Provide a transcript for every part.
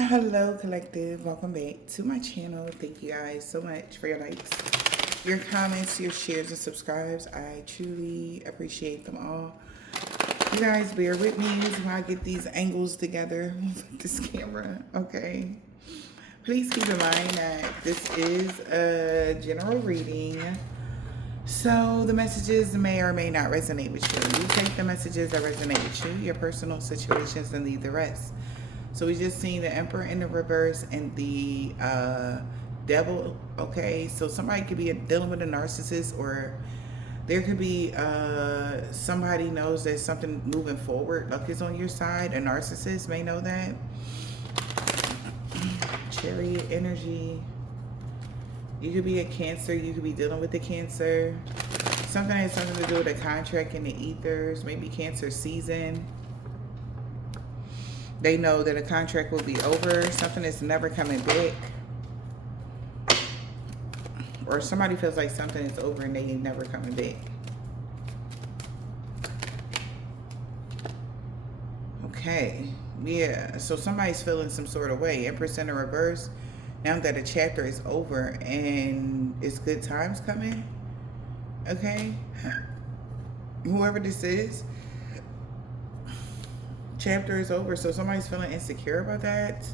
Hello, collective. Welcome back to my channel. Thank you guys so much for your likes, your comments, your shares, and subscribes. I truly appreciate them all. You guys bear with me while I get these angles together with this camera, okay? Please keep in mind that this is a general reading, so the messages may or may not resonate with you. You take the messages that resonate with you, your personal situations, and leave the rest. So we just seen the Emperor in the reverse and the Devil, okay? So somebody could be dealing with a narcissist, or there could be somebody knows that something moving forward. Luck is on your side. A narcissist may know that. Chariot energy. You could be a Cancer. You could be dealing with the Cancer. Something has something to do with a contract in the ethers. Maybe Cancer season. They know that a contract will be over. Something is never coming back. Or somebody feels like something is over and they ain't never coming back. Okay. Yeah. So somebody's feeling some sort of way. Empress in the reverse. Now that a chapter is over and it's good times coming. Okay. Whoever this is. Chapter is over, so somebody's feeling insecure about that.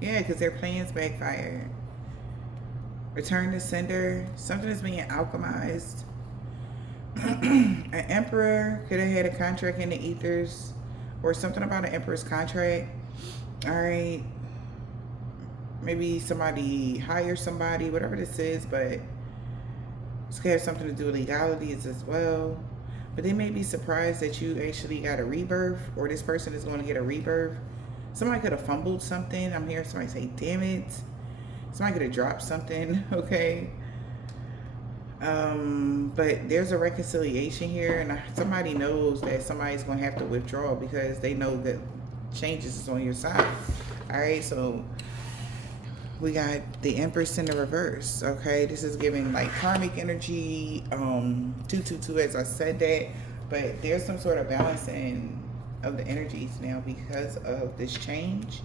Yeah, because their plans backfired. Return to sender. Something is being alchemized. An emperor could have had a contract in the ethers, or something about an emperor's contract. All right. Maybe somebody hires somebody, whatever this is, but this could have something to do with legalities as well. But they may be surprised that you actually got a rebirth, or this person is going to get a rebirth. Somebody could have fumbled something. I'm hearing somebody say, damn it. Somebody could have dropped something, okay? But there's a reconciliation here, and somebody knows that somebody's going to have to withdraw because they know that changes is on your side. All right, so we got the Empress in the reverse, okay? This is giving like karmic energy, 222 as I said that, but there's some sort of balancing of the energies now because of this change.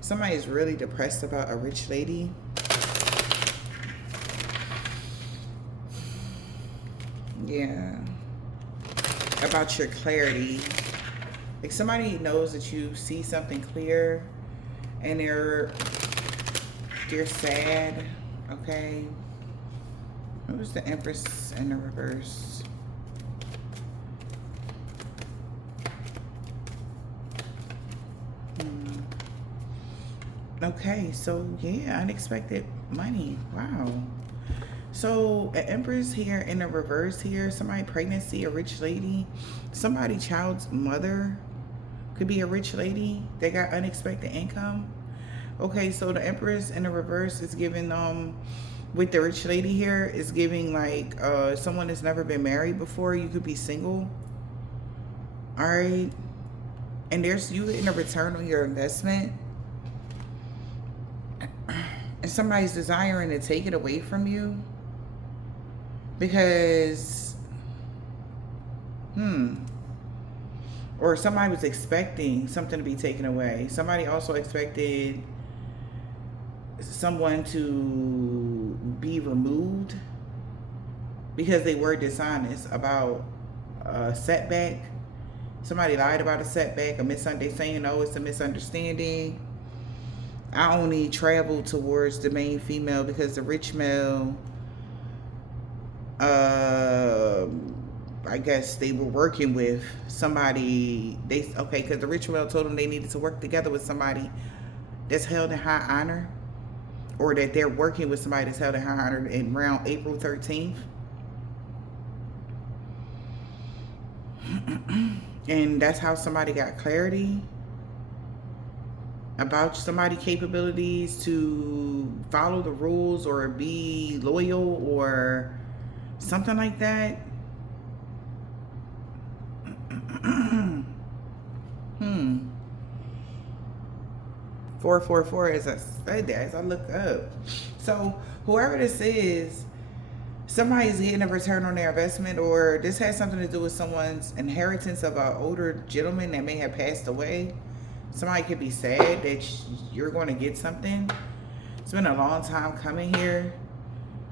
Somebody is really depressed about a rich lady. Yeah. About your clarity. Like somebody knows that you see something clear and they're sad, okay? What was the Empress in the reverse? Okay, so yeah, unexpected money. Wow. So an Empress here in the reverse here, somebody pregnancy, a rich lady, somebody child's mother could be a rich lady. They got unexpected income. Okay, so the Empress in the reverse is giving, with the rich lady here, is giving like someone that's never been married before. You could be single. All right. And there's you getting a return on your investment. And somebody's desiring to take it away from you. Because, or somebody was expecting something to be taken away. Somebody also expected someone to be removed because they were dishonest about a setback. Somebody lied about a setback, a misunderstanding, saying, oh, it's a misunderstanding. I only traveled towards the main female because the rich male, I guess they were working with somebody, because the rich male told them they needed to work together with somebody that's held in high honor, or that they're working with somebody that's held in high honor in around April 13th. And that's how somebody got clarity about somebody's capabilities to follow the rules or be loyal or something like that. 444 as I said that, as I look up. So whoever this is, somebody's getting a return on their investment, or this has something to do with someone's inheritance of an older gentleman that may have passed away. Somebody could be sad that you're going to get something. It's been a long time coming here.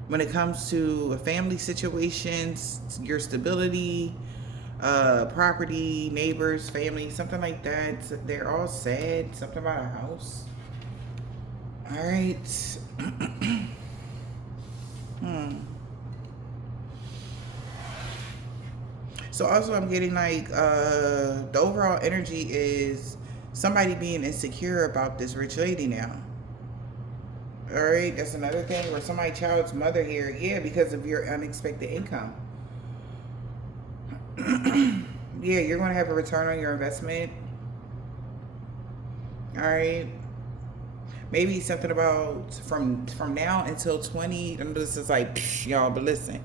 When it comes to family situations, your stability, property, neighbors, family, something like that. They're all sad. Something about a house. All right. So also I'm getting like the overall energy is somebody being insecure about this rich lady now. All right, that's another thing where somebody child's mother here, yeah, because of your unexpected income. Yeah, you're going to have a return on your investment. All right. Maybe something about from now until 20, and this is like, psh, y'all, but listen.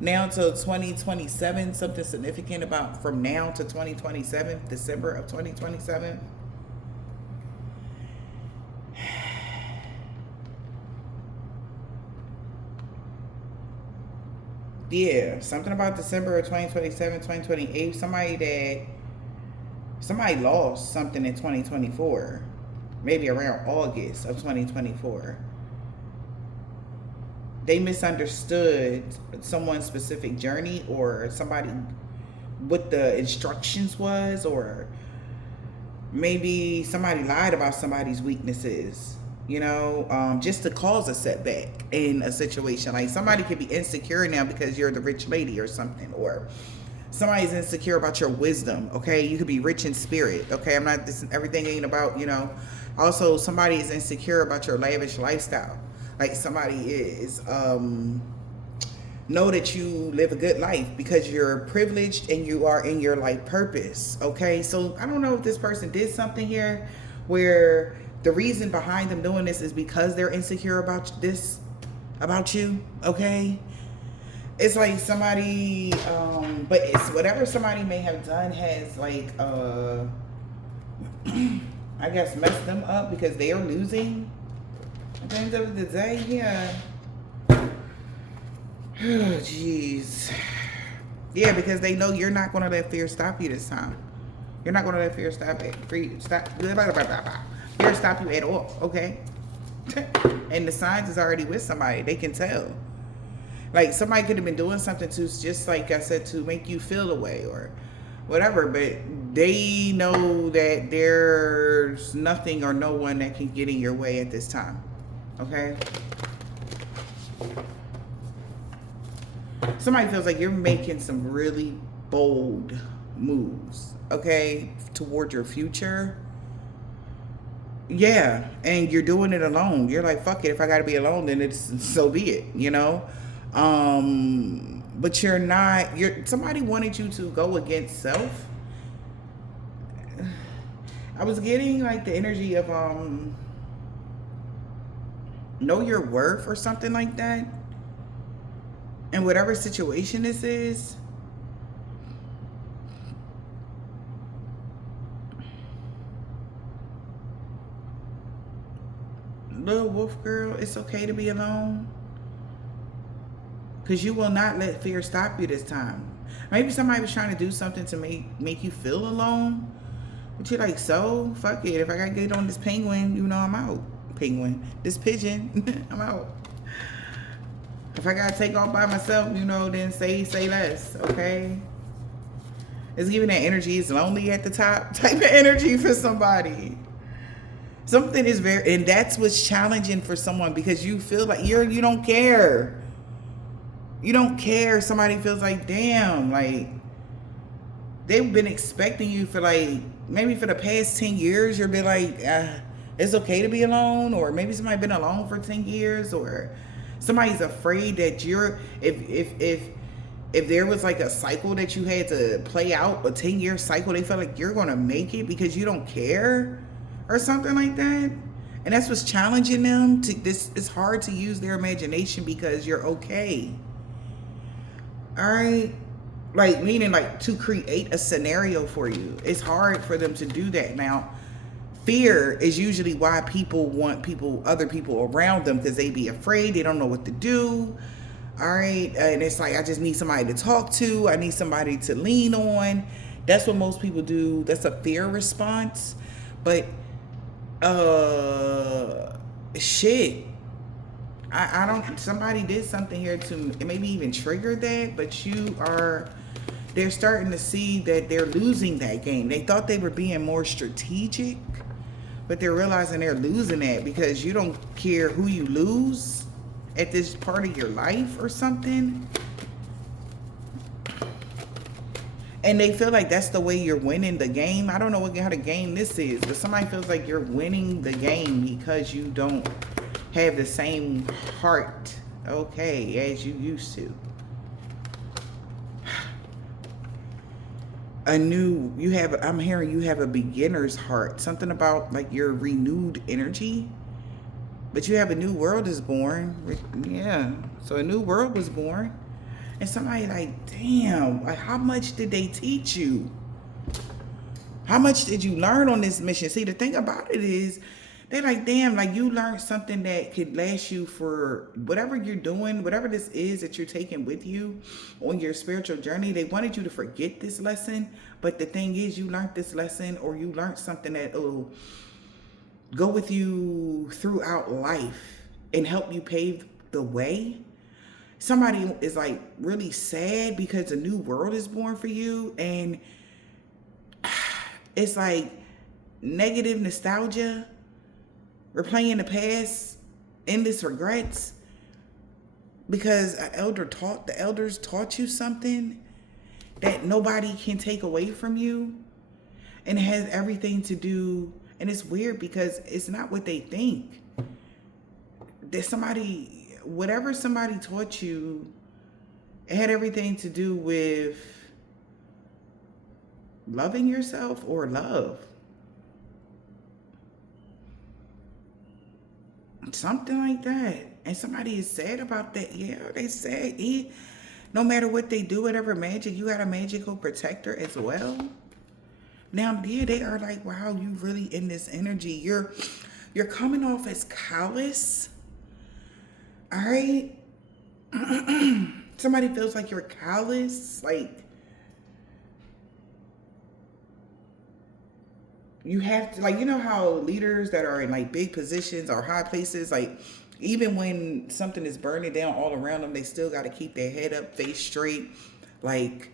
Now until 2027, something significant about from now to 2027, December of 2027. Yeah, something about December of 2027, 2028. Somebody lost something in 2024. Maybe around August of 2024. They misunderstood someone's specific journey, or somebody, what the instructions was, or maybe somebody lied about somebody's weaknesses, just to cause a setback in a situation. Like somebody could be insecure now because you're the rich lady or something, or somebody's insecure about your wisdom. Okay, you could be rich in spirit. Okay, I'm not, this everything ain't about, also somebody is insecure about your lavish lifestyle. Like somebody is know that you live a good life because you're privileged and you are in your life purpose. Okay, so I don't know if this person did something here where the reason behind them doing this is because they're insecure about this, about you. Okay, it's like somebody but it's whatever somebody may have done has like I guess messed them up because they are losing at the end of the day. Yeah. Oh, jeez. Yeah, because they know you're not going to let fear stop you this time. You're not going to let fear stop fear stop you at all, okay? And the signs is already with somebody. They can tell. Like somebody could have been doing something to, just like I said, to make you feel away or whatever, but they know that there's nothing or no one that can get in your way at this time. Okay? Somebody feels like you're making some really bold moves, okay, toward your future. Yeah, and you're doing it alone. You're like, fuck it, if I gotta be alone, then it's so be it, but you're not, somebody wanted you to go against self. I was getting like the energy of know your worth or something like that. And whatever situation this is, little wolf girl, it's okay to be alone. Because you will not let fear stop you this time. Maybe somebody was trying to do something to make you feel alone. But you're like, so, fuck it. If I gotta get on this penguin, I'm out. Penguin. This pigeon, I'm out. If I gotta take off by myself, then say less, okay? It's giving that energy. It's lonely at the top type of energy for somebody. Something is and that's what's challenging for someone, because you feel like you don't care. You don't care. Somebody feels like, damn, like they've been expecting you for like, maybe for the past 10 years, you'll be like, it's okay to be alone. Or maybe somebody been alone for 10 years, or somebody's afraid that if there was like a cycle that you had to play out, a 10-year cycle, they feel like you're going to make it because you don't care or something like that. And that's what's challenging them. It's hard to use their imagination because you're okay. All right? Like, meaning like to create a scenario for you. It's hard for them to do that. Now, fear is usually why people want other people around them, because they be afraid. They don't know what to do. All right. And it's like, I just need somebody to talk to. I need somebody to lean on. That's what most people do. That's a fear response. But shit, I don't, somebody did something here to maybe even trigger that, but they're starting to see that they're losing that game. They thought they were being more strategic, but they're realizing they're losing that because you don't care who you lose at this part of your life or something. And they feel like that's the way you're winning the game. I don't know what kind of game this is, but somebody feels like you're winning the game because you don't have the same heart, okay, as you used to. I'm hearing you have a beginner's heart. Something about like your renewed energy. But you have a new world is born. Yeah. So a new world was born. And somebody like, damn, like how much did they teach you? How much did you learn on this mission? See, the thing about it is, they're like, damn, like you learned something that could last you for whatever you're doing, whatever this is that you're taking with you on your spiritual journey. They wanted you to forget this lesson. But the thing is, you learned this lesson, or you learned something that will go with you throughout life and help you pave the way. Somebody is like really sad because a new world is born for you, and it's like negative nostalgia, replaying the past, endless regrets, because the elders taught you something that nobody can take away from you, and it has everything to do. And it's weird because it's not what they think. That whatever somebody taught you, it had everything to do with loving yourself or love. Something like that. And somebody is sad about that. Yeah, they said no matter what they do, whatever magic, you got a magical protector as well. Now, yeah, they are like, wow, you really in this energy. You're coming off as callous. All right. Somebody feels like you're callous, like you have to, like, you know how leaders that are in like big positions or high places, like even when something is burning down all around them, they still got to keep their head up, face straight, like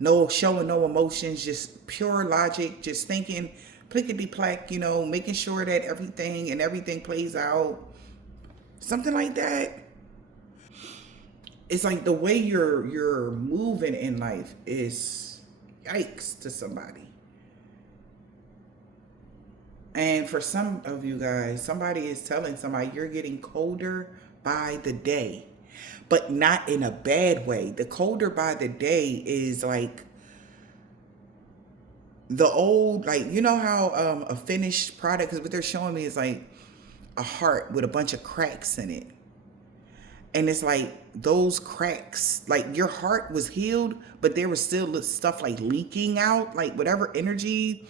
no showing no emotions, just pure logic, just thinking plickety plack, making sure that everything plays out, something like that. It's like the way you're moving in life is yikes to somebody. And for some of you guys, somebody is telling somebody you're getting colder by the day, but not in a bad way. The colder by the day is like the old, like, you know how a finished product, because what they're showing me is like a heart with a bunch of cracks in it. And it's like those cracks, like your heart was healed, but there was still stuff like leaking out, like whatever energy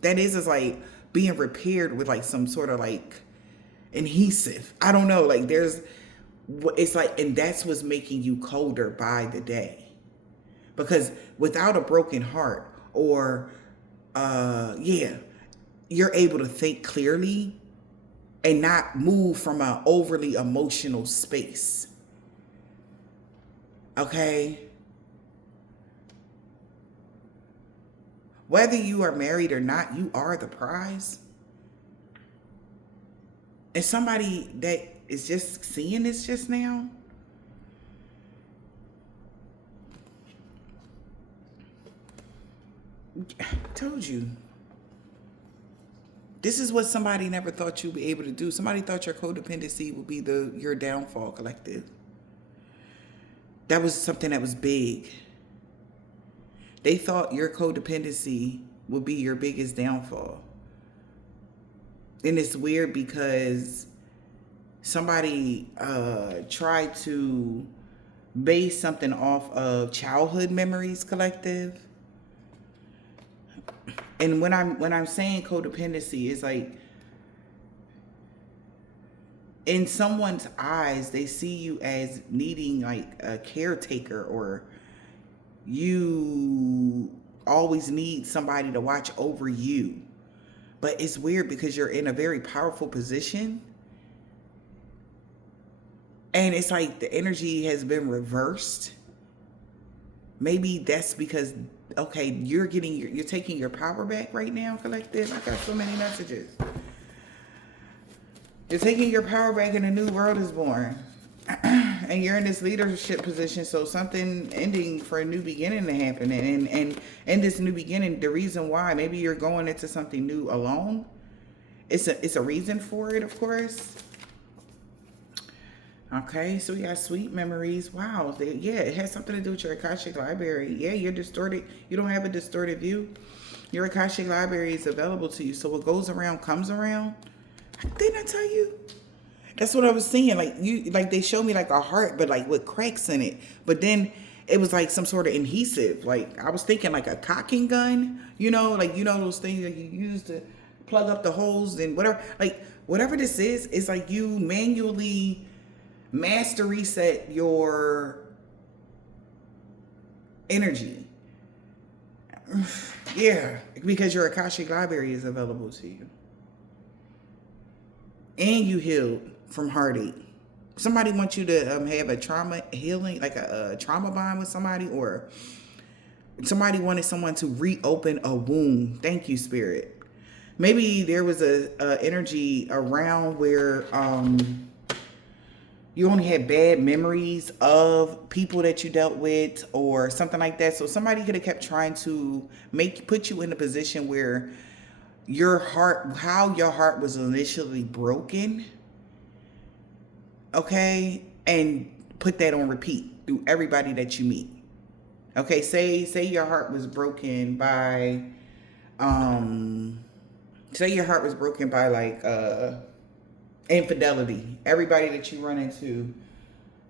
that is like being repaired with like some sort of like adhesive. I don't know. Like it's like, and that's what's making you colder by the day. Because without a broken heart or, you're able to think clearly and not move from an overly emotional space. Okay? Whether you are married or not, you are the prize. And somebody that is just seeing this just now, I told you. This is what somebody never thought you'd be able to do. Somebody thought your codependency would be your downfall, collective. That was something that was big. They thought your codependency would be your biggest downfall. And it's weird because somebody tried to base something off of childhood memories, collective. And when I'm saying codependency, it's like in someone's eyes, they see you as needing like a caretaker, or you always need somebody to watch over you. But it's weird because you're in a very powerful position. And it's like the energy has been reversed. Maybe that's because, okay, you're taking your power back right now, collective. I got so many messages. You're taking your power back and a new world is born. And you're in this leadership position, so something ending for a new beginning to happen. And in this new beginning, the reason why, maybe you're going into something new alone. It's a reason for it, of course. Okay, so we got sweet memories. Wow, yeah, it has something to do with your Akashic library. Yeah, you're distorted. You don't have a distorted view. Your Akashic library is available to you. So what goes around comes around. Didn't I tell you? That's what I was seeing. Like they showed me like a heart, but like with cracks in it. But then it was like some sort of adhesive. Like I was thinking like a cocking gun, like those things that you use to plug up the holes and whatever. Like whatever this is, it's like you manually master reset your energy. Yeah, because your Akashic library is available to you. And you healed from heartache. Somebody wants you to have a trauma healing, like a trauma bond with somebody, or somebody wanted someone to reopen a wound. Thank you, Spirit. Maybe there was a energy around where you only had bad memories of people that you dealt with or something like that. So somebody could have kept trying to put you in a position where how your heart was initially broken, okay, and put that on repeat through everybody that you meet. Okay, say your heart was broken by infidelity. Everybody that you run into,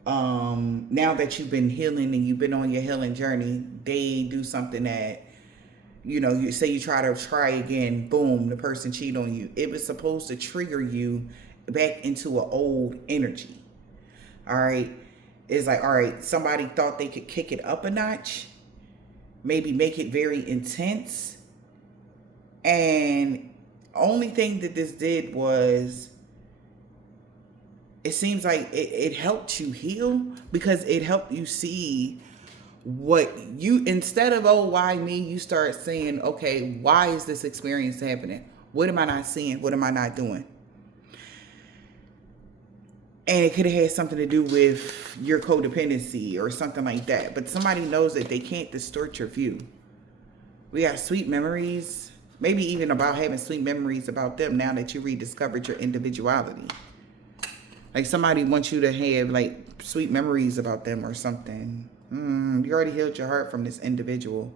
now that you've been healing and you've been on your healing journey, they do something that, you say you try again, boom, the person cheat on you. It was supposed to trigger you back into an old energy. All right. It's like, all right, somebody thought they could kick it up a notch, maybe make it very intense. And only thing that this did was, it seems like it helped you heal, because it helped you see what instead of, oh, why me, you start saying, okay, why is this experience happening? What am I not seeing? What am I not doing? And it could have had something to do with your codependency or something like that. But somebody knows that they can't distort your view. We got sweet memories, maybe even about having sweet memories about them now that you rediscovered your individuality. Like somebody wants you to have like sweet memories about them or something. You already healed your heart from this individual.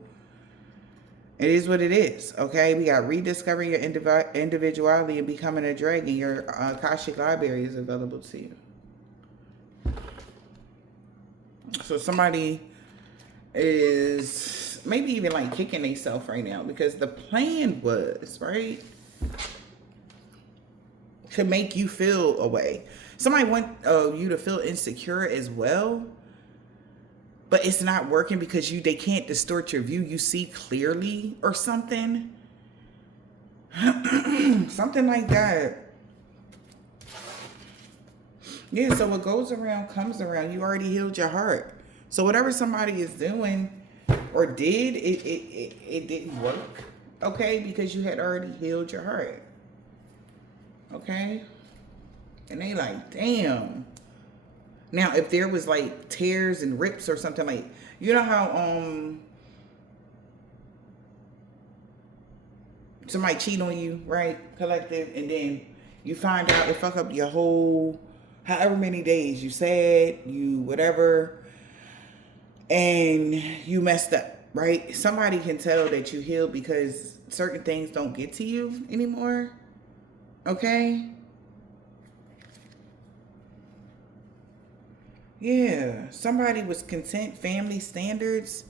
It is what it is, okay? We got rediscovering your individuality and becoming a dragon. Your Akashic library is available to you. So somebody is maybe even like kicking themselves right now, because the plan was, right, to make you feel a way. Somebody want you to feel insecure as well. But it's not working because they can't distort your view. You see clearly or something. Something like that. Yeah, so what goes around comes around. You already healed your heart. So whatever somebody is doing or did, it didn't work. Okay? Because you had already healed your heart. Okay? And they like, damn. Now, if there was like tears and rips or something, like, you know how somebody cheat on you, right, collective, and then you find out it fuck up your whole however many days you sad, you whatever, and you messed up, right? Somebody can tell that you healed because certain things don't get to you anymore. Okay? Yeah, somebody was content, family standards,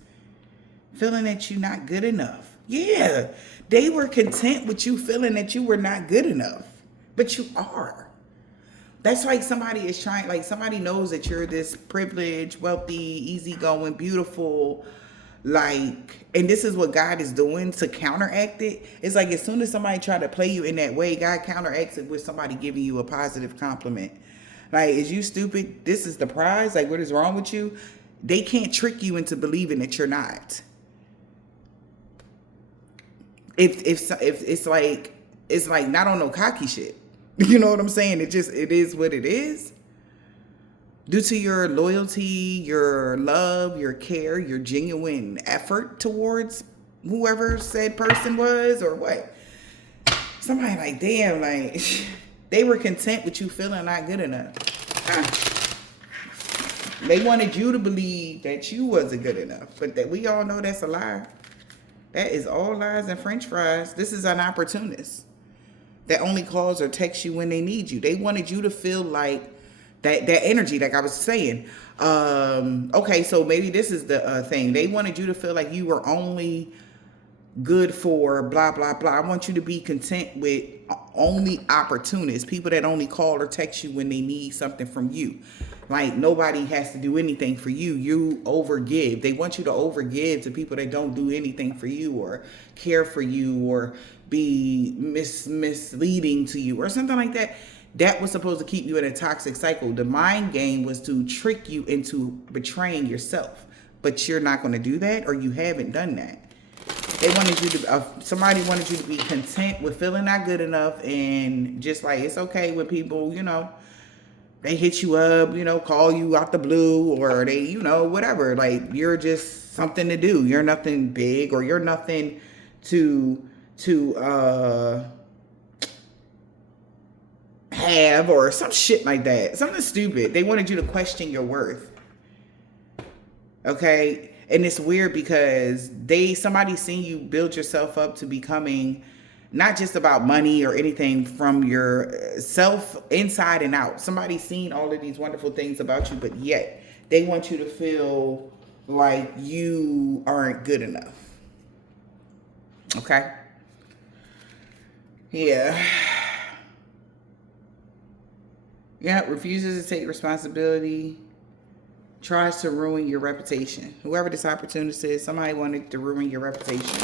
feeling that you're not good enough. Yeah, they were content with you feeling that you were not good enough, but you are. That's like somebody is trying, like somebody knows that you're this privileged, wealthy, easygoing, beautiful, Like, and this is what God is doing to counteract it. It's like as soon as somebody try to play you in that way, God counteracts it with somebody giving you a positive compliment. Like, is you stupid? This is the prize? Like, what is wrong with you? They can't trick you into believing that you're not. If it's like not on no cocky shit. You know what I'm saying? It is what it is. Due to your loyalty, your love, your care, your genuine effort towards whoever said person was or what. Somebody like, damn, like, they were content with you feeling not good enough. They wanted you to believe that you wasn't good enough. But that we all know that's a lie. That is all lies and french fries. This is an opportunist that only calls or texts you when they need you. They wanted you to feel like that energy, like I was saying. Okay, so maybe this is the thing. They wanted you to feel like you were only good for blah, blah, blah. I want you to be content with only opportunists, people that only call or text you when they need something from you. Like, nobody has to do anything for you. You overgive. They want you to overgive to people that don't do anything for you or care for you or be misleading to you or something like that. That was supposed to keep you in a toxic cycle. The mind game was to trick you into betraying yourself. But you're not going to do that, or you haven't done that. They wanted you to, somebody wanted you to be content with feeling not good enough, and just like, it's okay when people, you know, they hit you up, you know, call you out the blue, or they, you know, whatever. Like, you're just something to do. You're nothing big, or you're nothing to have, or some shit like that. Something stupid. They wanted you to question your worth. Okay? And it's weird because somebody seen you build yourself up to becoming not just about money or anything, from your self inside and out. Somebody seen all of these wonderful things about you, but yet they want you to feel like you aren't good enough. Okay? Yeah. Yeah, refuses to take responsibility, tries to ruin your reputation. Whoever this opportunist is, somebody wanted to ruin your reputation.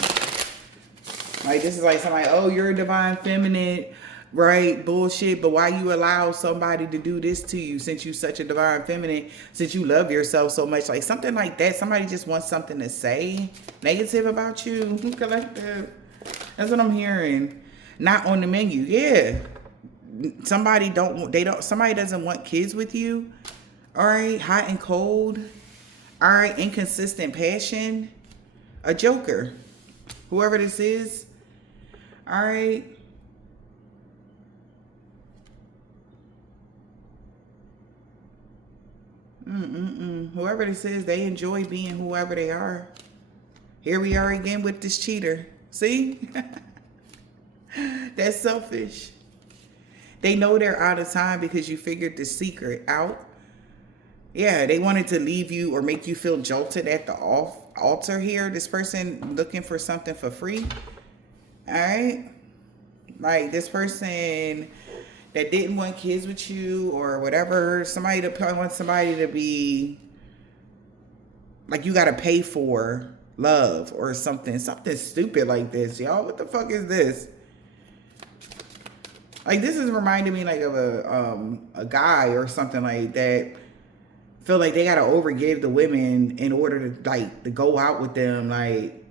Like, this is like somebody, oh, you're a divine feminine, right? Bullshit. But why you allow somebody to do this to you, since you such a divine feminine, since you love yourself so much? Like, something like that. Somebody just wants something to say negative about you. Collective. That's what I'm hearing. Not on the menu. Yeah. Somebody doesn't want kids with you. All right, hot and cold. All right, inconsistent passion. A joker. Whoever this is. All right. Whoever this is, they enjoy being whoever they are. Here we are again with this cheater. See? That's selfish. They know they're out of time because you figured the secret out. Yeah, they wanted to leave you or make you feel jolted at the altar here. This person looking for something for free. All right? Like, this person that didn't want kids with you or whatever. Somebody that probably wants somebody to be like, you got to pay for love or something. Something stupid like this, y'all. What the fuck is this? Like, this is reminding me like of a guy or something like that. Feel like they gotta overgive the women in order to to go out with them, like,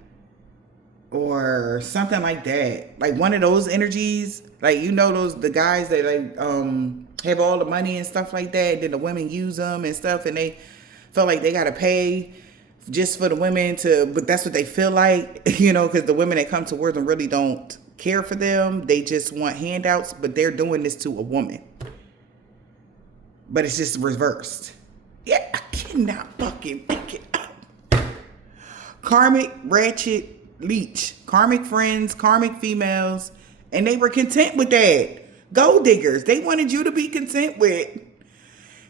or something like that. Like one of those energies, like, you know, the guys that like have all the money and stuff like that. Then the women use them and stuff, and they feel like they gotta pay just for the women to. But that's what they feel like, you know, because the women that come towards them really don't care for them. They just want handouts, but they're doing this to a woman. But it's just reversed. Yeah, I cannot fucking make it up. Karmic, ratchet, leech. Karmic friends, karmic females. And they were content with that. Gold diggers. They wanted you to be content with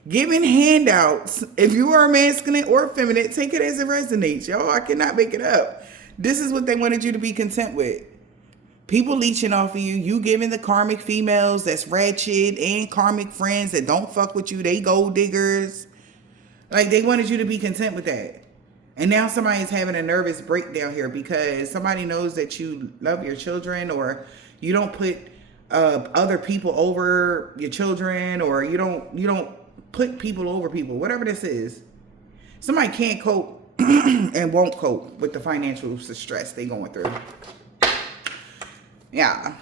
giving handouts. If you are masculine or feminine, take it as it resonates. Y'all, I cannot make it up. This is what they wanted you to be content with. People leeching off of you. You giving the karmic females that's ratchet and karmic friends that don't fuck with you. They gold diggers. Like, they wanted you to be content with that. And now somebody is having a nervous breakdown here because somebody knows that you love your children, or you don't put other people over your children, or you don't put people over people, whatever this is. Somebody can't cope and won't cope with the financial stress they going through. Yeah.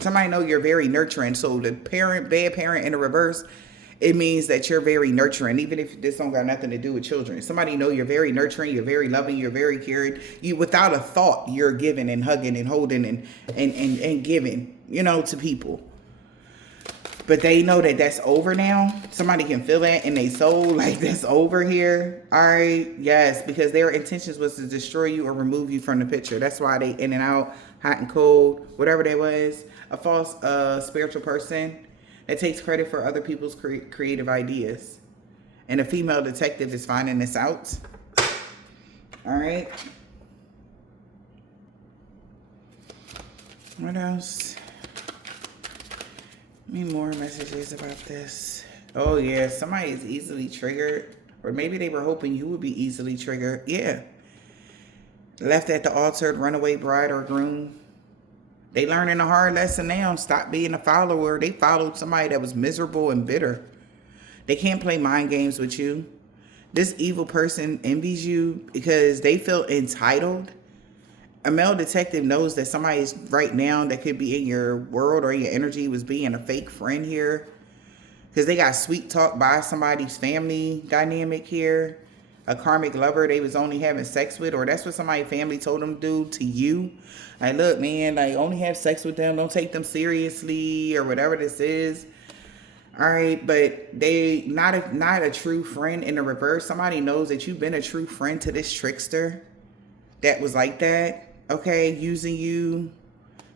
Somebody know you're very nurturing. So the bad parent in the reverse, it means that you're very nurturing, even if this don't got nothing to do with children. Somebody know you're very nurturing, you're very loving, you're very caring. You, without a thought, you're giving and hugging and holding and giving, to people. But they know that that's over now. Somebody can feel that in their soul, like that's over here. All right, yes, because their intentions was to destroy you or remove you from the picture. That's why they in and out, hot and cold, whatever they was. A false spiritual person that takes credit for other people's creative ideas. And a female detective is finding this out. All right. What else? Any more messages about this? Oh, yeah. Somebody is easily triggered. Or maybe they were hoping you would be easily triggered. Yeah. Left at the altar, runaway bride or groom. They learning a hard lesson now. Stop being a follower. They followed somebody that was miserable and bitter. They can't play mind games with you. This evil person envies you because they feel entitled. A male detective knows that somebody's right now that could be in your world or your energy was being a fake friend here. Because they got sweet talk by somebody's family dynamic here. A karmic lover they was only having sex with, or that's what somebody's family told them to do to you. Like, look, man, like, only have sex with them. Don't take them seriously or whatever this is. All right, but they not a true friend in the reverse. Somebody knows that you've been a true friend to this trickster that was like that, okay, using you.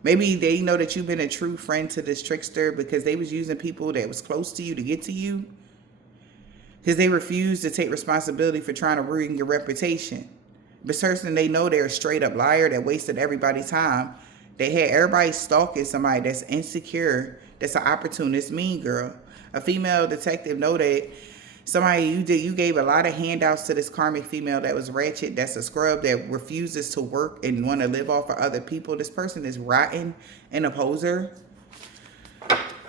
Maybe they know that you've been a true friend to this trickster because they was using people that was close to you to get to you. Because they refuse to take responsibility for trying to ruin your reputation. But person, they know they're a straight up liar that wasted everybody's time. They had everybody stalking somebody that's insecure, that's an opportunist, mean girl. A female detective know that somebody you gave a lot of handouts to this karmic female that was ratchet, that's a scrub, that refuses to work and want to live off of other people. This person is rotten and a poser.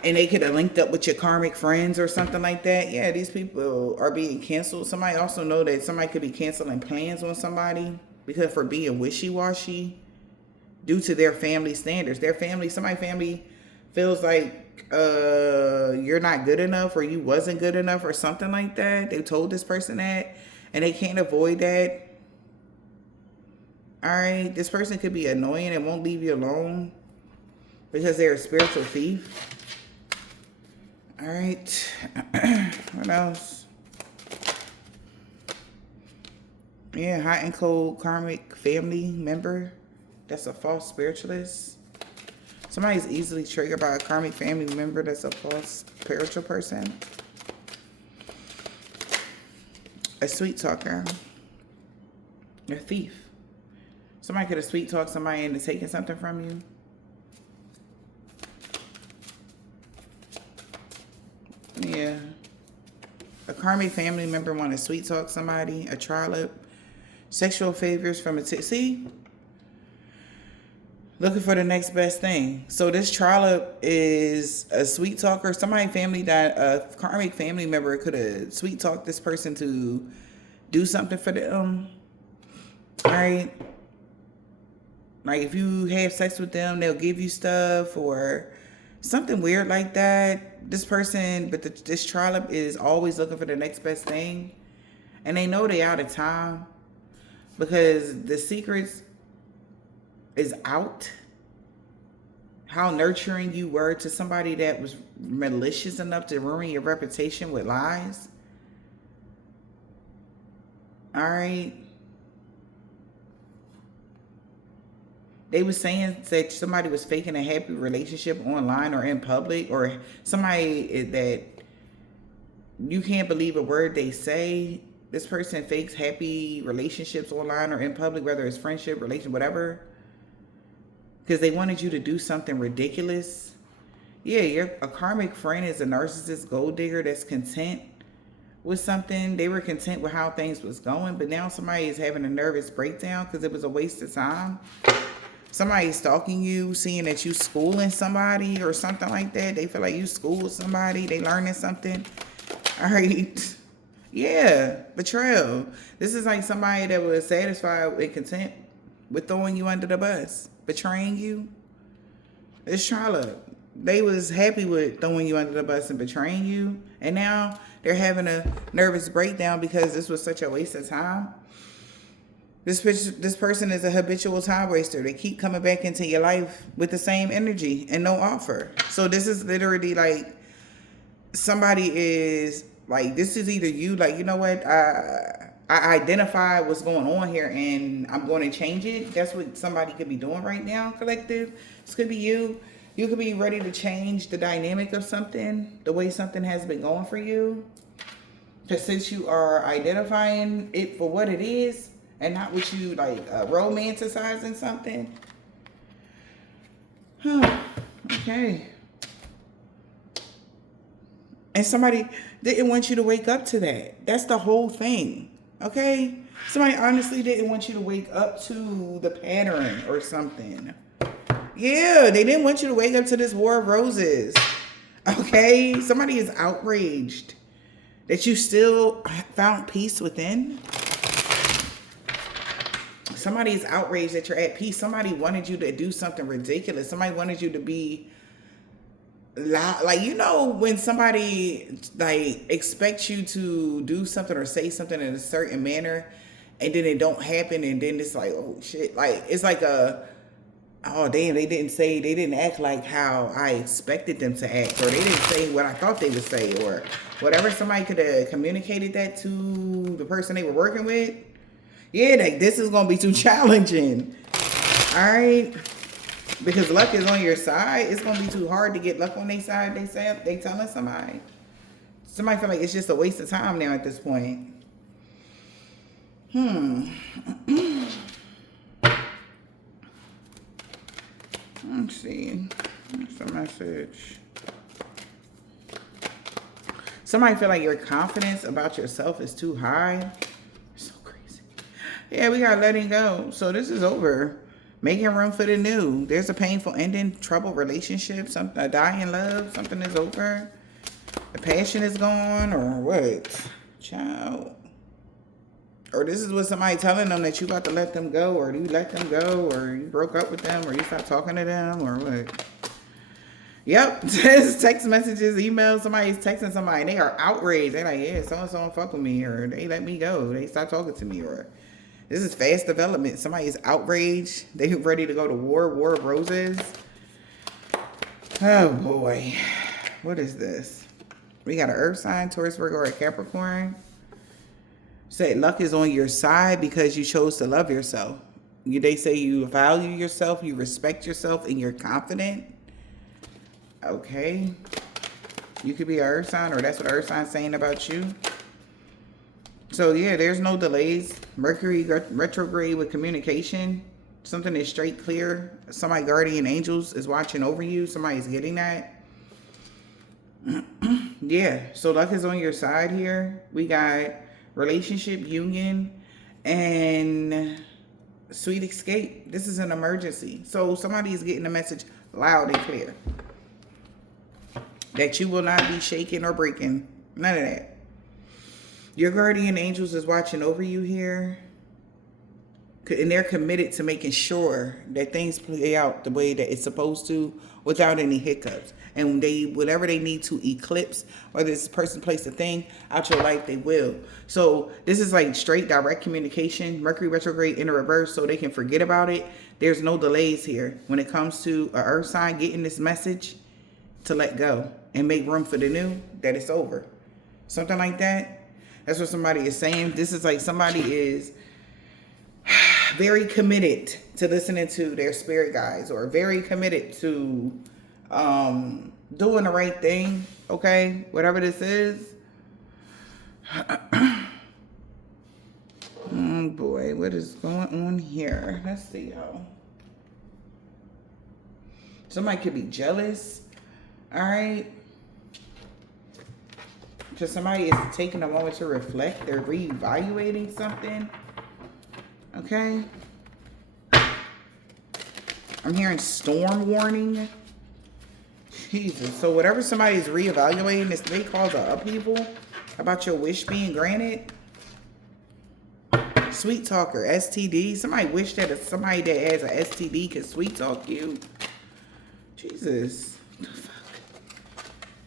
And they could have linked up with your karmic friends or something like that. Yeah, these people are being canceled. Somebody also know that somebody could be canceling plans on somebody because for being wishy-washy due to their family standards. Somebody's family feels like you're not good enough or you wasn't good enough or something like that. They told this person that and they can't avoid that. All right, this person could be annoying and won't leave you alone because they're a spiritual thief. All right, what else? Yeah, hot and cold karmic family member. That's a false spiritualist. Somebody's easily triggered by a karmic family member that's a false spiritual person. A sweet talker. A thief. Somebody could have sweet talked somebody into taking something from you. Yeah. A karmic family member want to sweet talk somebody. A trollop. Sexual favors from a see? Looking for the next best thing. So this trollop is a sweet talker. Somebody family that a karmic family member could have sweet talked this person to do something for them. All right. Like if you have sex with them, they'll give you stuff or something weird like that. This person, but this trollop is always looking for the next best thing. And they know they out of time because the secrets is out. How nurturing you were to somebody that was malicious enough to ruin your reputation with lies. All right. They were saying that somebody was faking a happy relationship online or in public, or somebody that you can't believe a word they say. This person fakes happy relationships online or in public, whether it's friendship, relation, whatever. Because they wanted you to do something ridiculous. Yeah, a karmic friend is a narcissist gold digger that's content with something. They were content with how things was going, but now somebody is having a nervous breakdown because it was a waste of time. Somebody's stalking you, seeing that you schooling somebody or something like that. They feel like you schooled somebody. They learning something. All right. Yeah. Betrayal. This is like somebody that was satisfied and content with throwing you under the bus. Betraying you. It's Charlotte. They was happy with throwing you under the bus and betraying you. And now they're having a nervous breakdown because this was such a waste of time. This person is a habitual time waster. They keep coming back into your life with the same energy and no offer. So this is literally like somebody is like, this is either you, like, you know what, I identify what's going on here and I'm going to change it. That's what somebody could be doing right now, collective. This could be you. You could be ready to change the dynamic of something, the way something has been going for you. Because since you are identifying it for what it is, and not what you like romanticizing something. Okay. And somebody didn't want you to wake up to that. That's the whole thing. Okay? Somebody honestly didn't want you to wake up to the pattern or something. Yeah, they didn't want you to wake up to this War of Roses. Okay? Somebody is outraged that you still found peace within. Somebody is outraged that you're at peace. Somebody wanted you to do something ridiculous. Somebody wanted you to be loud. Like, you know, when somebody like expects you to do something or say something in a certain manner and then it don't happen and then it's like, oh shit. Like, it's like a, oh damn, they didn't act like how I expected them to act, or they didn't say what I thought they would say, or whatever. Somebody could have communicated that to the person they were working with. Yeah, like, this is going to be too challenging. All right? Because luck is on your side. It's going to be too hard to get luck on their side, they telling somebody. Somebody feel like it's just a waste of time now at this point. Let's see. What's the message? Somebody feel like your confidence about yourself is too high. Yeah, we got letting go. So this is over. Making room for the new. There's a painful ending, troubled relationship, something, a dying love, something is over. The passion is gone, or what? Child. Or this is what somebody telling them that you about to let them go, or you let them go, or you broke up with them, or you stopped talking to them, or what? Yep. Text messages, emails, somebody's texting somebody, and they are outraged. They're like, yeah, so-and-so don't fuck with me, or they let me go, they stopped talking to me, or this is fast development. Somebody is outraged. They're ready to go to war of roses. Oh, boy. What is this? We got an earth sign, Taurus, Virgo, or Capricorn. Say luck is on your side because you chose to love yourself. They say you value yourself, you respect yourself, and you're confident. Okay. You could be an earth sign, or that's what earth sign's saying about you. So, yeah, there's no delays. Mercury retrograde with communication. Something is straight clear. Somebody, guardian angels, is watching over you. Somebody's getting that. Yeah, so luck is on your side here. We got relationship, union, and sweet escape. This is an emergency. So somebody is getting the message loud and clear. That you will not be shaken or breaking. None of that. Your guardian angels is watching over you here. And they're committed to making sure that things play out the way that it's supposed to without any hiccups. And whatever they need to eclipse, whether it's person, place, a thing, out your life, they will. So this is like straight direct communication. Mercury retrograde in the reverse, so they can forget about it. There's no delays here. When it comes to an earth sign getting this message to let go and make room for the new, that it's over. Something like that. That's what somebody is saying. This is like somebody is very committed to listening to their spirit guides, or very committed to doing the right thing. Okay, whatever this is. Oh boy, what is going on here? Let's see, y'all. Somebody could be jealous. All right. Because somebody is taking a moment to reflect. They're reevaluating something. Okay. I'm hearing storm warning. Jesus. So whatever somebody is reevaluating, this may cause an upheaval about your wish being granted. Sweet talker, STD. Somebody wish that somebody that has an STD could sweet talk you. Jesus.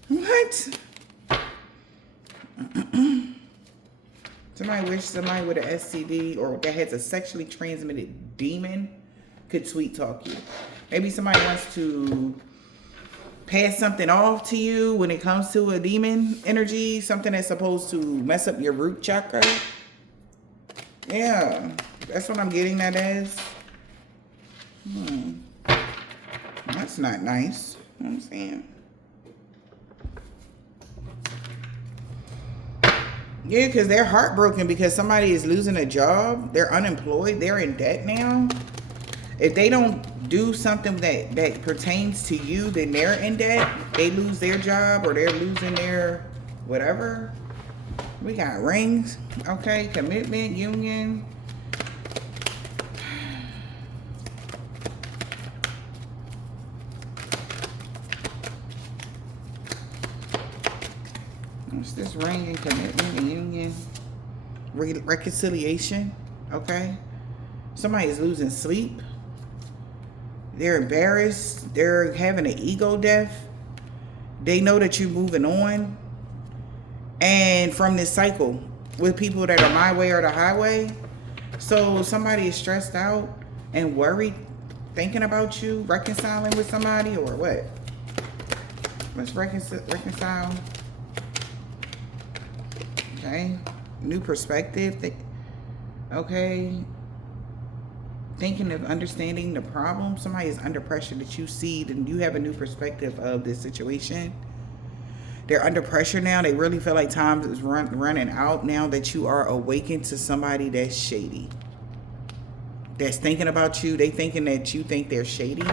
What? Somebody wish somebody with an STD or that has a sexually transmitted demon could sweet talk you. Maybe somebody wants to pass something off to you when it comes to a demon energy, something that's supposed to mess up your root chakra. Yeah, that's what I'm getting that as. That's not nice. You know what I'm saying? Yeah, because they're heartbroken because somebody is losing a job. They're unemployed. They're in debt now. If they don't do something that pertains to you, then they're in debt. They lose their job or they're losing their whatever. We got rings. Okay, commitment, union. What's this ring and commitment and union? Reconciliation. Okay. Somebody is losing sleep. They're embarrassed. They're having an ego death. They know that you're moving on. And from this cycle with people that are my way or the highway. So somebody is stressed out and worried, thinking about you, reconciling with somebody or what? Let's reconcile. Okay. New perspective. Okay. Thinking of understanding the problem. Somebody is under pressure that you see and you have a new perspective of this situation. They're under pressure now. They really feel like time is running out now that you are awakened to somebody that's shady. That's thinking about you. They thinking that you think they're shady.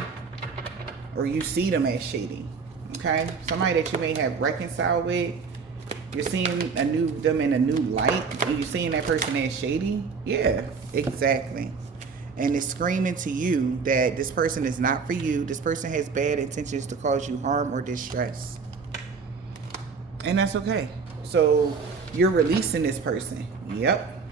Or you see them as shady. Okay? Somebody that you may have reconciled with. You're seeing them in a new light. And you're seeing that person as shady. Yeah, exactly. And it's screaming to you that this person is not for you. This person has bad intentions to cause you harm or distress. And that's okay. So you're releasing this person. Yep.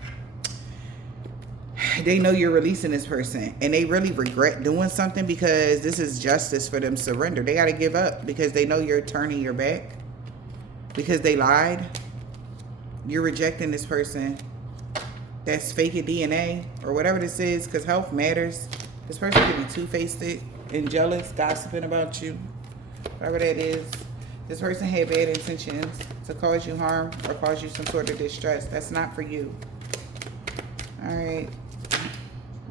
They know you're releasing this person. And they really regret doing something because this is justice for them to surrender. They got to give up because they know you're turning your back. Because they lied. You're rejecting this person. That's faking DNA or whatever this is, because health matters. This person could be two-faced and jealous, gossiping about you, whatever that is. This person had bad intentions to cause you harm or cause you some sort of distress. That's not for you. All right.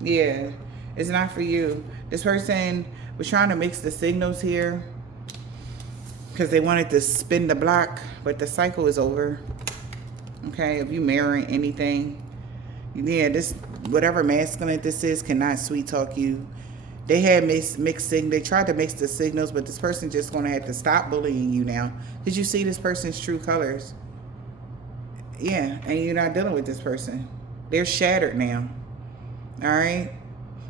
Yeah, it's not for you. This person was trying to mix the signals here because they wanted to spin the block, but the cycle is over. Okay, if you marrying anything, yeah, this whatever masculine this is cannot sweet talk you. They had mixing. They tried to mix the signals, but this person just gonna have to stop bullying you now. Did you see this person's true colors? Yeah, and you're not dealing with this person. They're shattered now. All right,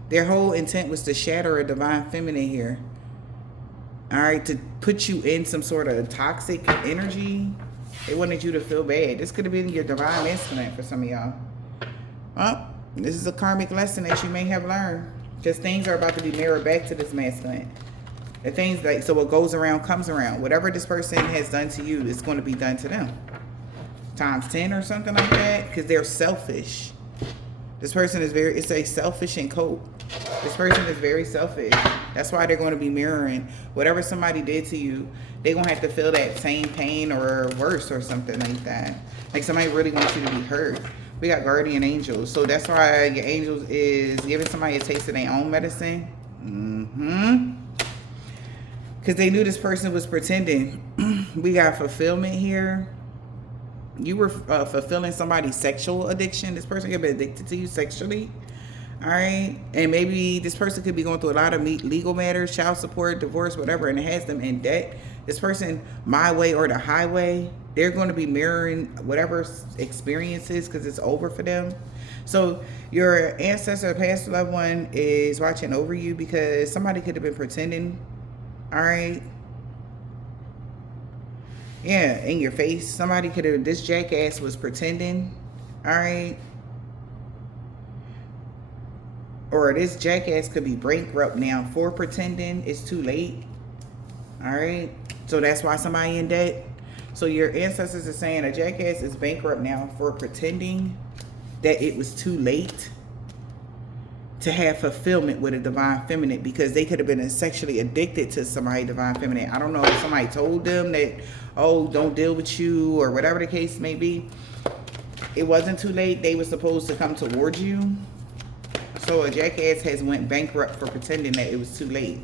their whole intent was to shatter a divine feminine here. All right, to put you in some sort of toxic energy. They wanted you to feel bad. This could have been your divine masculine for some of y'all. Well, this is a karmic lesson that you may have learned. Because things are about to be mirrored back to this masculine. The things like, so what goes around comes around. Whatever this person has done to you is going to be done to them. Times 10 or something like that. Because they're selfish. This person is it's a selfish and coat. This person is very selfish. That's why they're going to be mirroring whatever somebody did to you. They're going to have to feel that same pain or worse or something like that. Like somebody really wants you to be hurt. We got guardian angels. So that's why your angels is giving somebody a taste of their own medicine. Because they knew this person was pretending. We got fulfillment here. You were fulfilling somebody's sexual addiction. This person could be addicted to you sexually. All right. And maybe this person could be going through a lot of legal matters, child support, divorce, whatever, and it has them in debt. This person, my way or the highway, they're going to be mirroring whatever experiences because it's over for them. So your ancestor, past loved one, is watching over you because somebody could have been pretending. All right. Yeah, in your face. Somebody could have, this jackass was pretending. All right. Or this jackass could be bankrupt now for pretending. It's too late. All right. So that's why somebody in debt. So your ancestors are saying a jackass is bankrupt now for pretending that it was too late to have fulfillment with a divine feminine, because they could have been sexually addicted to somebody divine feminine. I don't know if somebody told them that, oh, don't deal with you, or whatever the case may be. It wasn't too late. They were supposed to come towards you. So a jackass has went bankrupt for pretending that it was too late.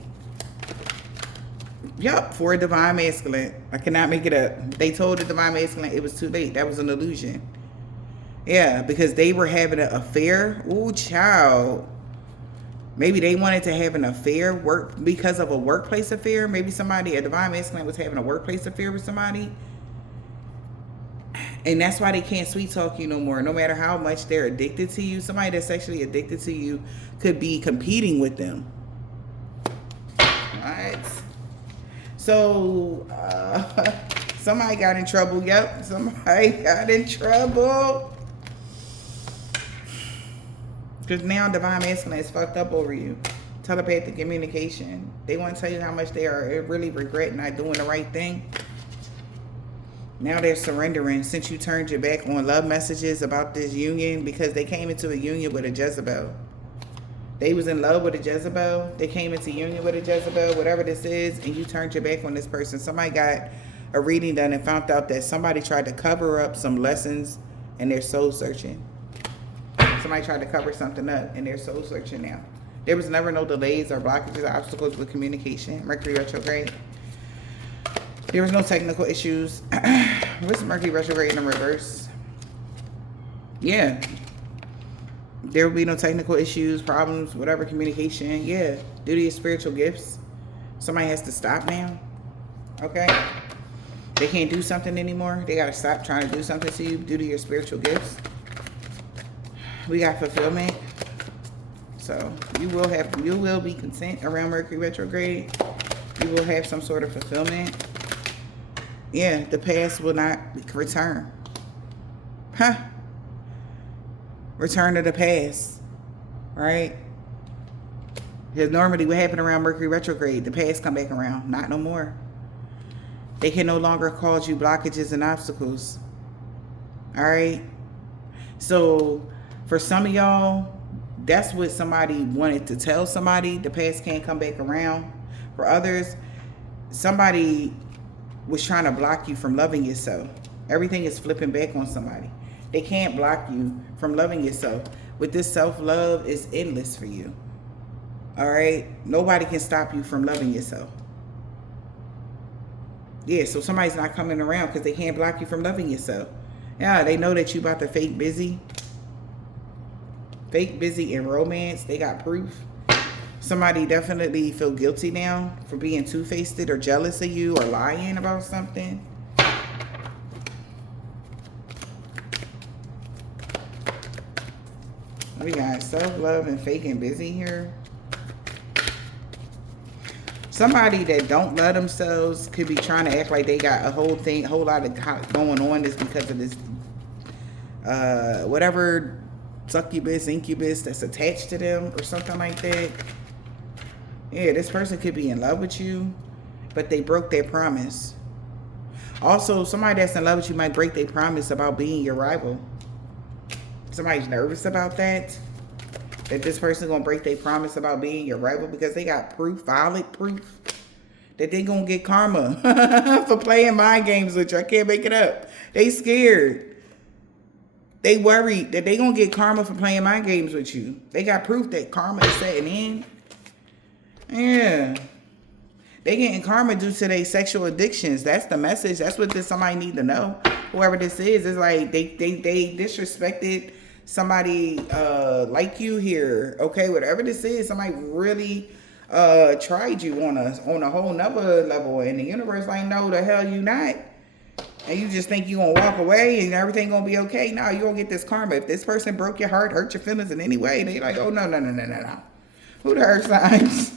Yup, for a divine masculine. I cannot make it up. They told the divine masculine it was too late. That was an illusion. Yeah, because they were having an affair. Ooh, child. Maybe they wanted to have an affair because of a workplace affair. Maybe somebody, a divine masculine, was having a workplace affair with somebody. And that's why they can't sweet talk you no more. No matter how much they're addicted to you. Somebody that's sexually addicted to you could be competing with them. Alright. So, somebody got in trouble. Yep, somebody got in trouble. Because now divine masculine is fucked up over you. Telepathic communication. They want to tell you how much they are really regret not doing the right thing. Now they're surrendering since you turned your back on love messages about this union, because they came into a union with a Jezebel. They was in love with a Jezebel. They came into union with a Jezebel, whatever this is, and you turned your back on this person. Somebody got a reading done and found out that somebody tried to cover up some lessons and they're soul searching. Somebody tried to cover something up and they're soul searching now. There was never no delays or blockages or obstacles with communication. Mercury retrograde. There was no technical issues. What's Mercury retrograde in the reverse? Yeah. There will be no technical issues, problems, whatever, communication. Yeah. Due to your spiritual gifts. Somebody has to stop now. Okay? They can't do something anymore. They got to stop trying to do something to you due to your spiritual gifts. We got fulfillment. So you will be content around Mercury retrograde. You will have some sort of fulfillment. Yeah, the past will not return. Huh? Return to the past. Right? Because normally what happened around Mercury retrograde, the past come back around. Not no more. They can no longer cause you blockages and obstacles. Alright? So, for some of y'all, that's what somebody wanted to tell somebody. The past can't come back around. For others, somebody was trying to block you from loving yourself. Everything is flipping back on somebody. They can't block you from loving yourself. With this self-love, it's endless for you. All right? Nobody can stop you from loving yourself. Yeah, so somebody's not coming around because they can't block you from loving yourself. Yeah, they know that you about to fake busy. Fake busy in romance. They got proof. Somebody definitely feel guilty now for being two-faced or jealous of you or lying about something. We got self-love and fake and busy here. Somebody that don't love themselves could be trying to act like they got a whole lot of going on just because of this, whatever succubus, incubus that's attached to them or something like that. Yeah, this person could be in love with you, but they broke their promise. Also, somebody that's in love with you might break their promise about being your rival. Somebody's nervous about that this person gonna break their promise about being your rival because they got proof, valid proof, that they gonna get karma for playing mind games with you. I can't make it up. They scared. They worried that they gonna get karma for playing mind games with you. They got proof that karma is setting in. Yeah. They getting karma due to their sexual addictions. That's the message. That's what somebody need to know. Whoever this is like they disrespected somebody like you here. Okay, whatever this is, somebody really tried you on a whole nother level, and the universe like, no, the hell you not. And you just think you gonna walk away and everything gonna be okay. No, you gonna get this karma. If this person broke your heart, hurt your feelings in any way, they like, oh, no, no, no, no, no, no. Who the earth signs?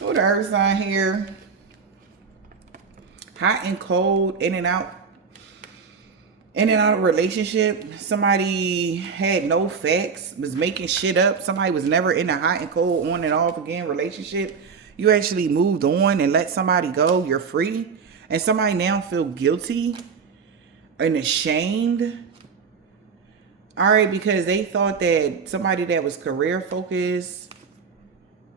Who the earth sign here? Hot and cold, in and out of relationship. Somebody had no facts, was making shit up. Somebody was never in a hot and cold, on and off again relationship. You actually moved on and let somebody go. You're free. And somebody now feel guilty and ashamed. All right, because they thought that somebody that was career focused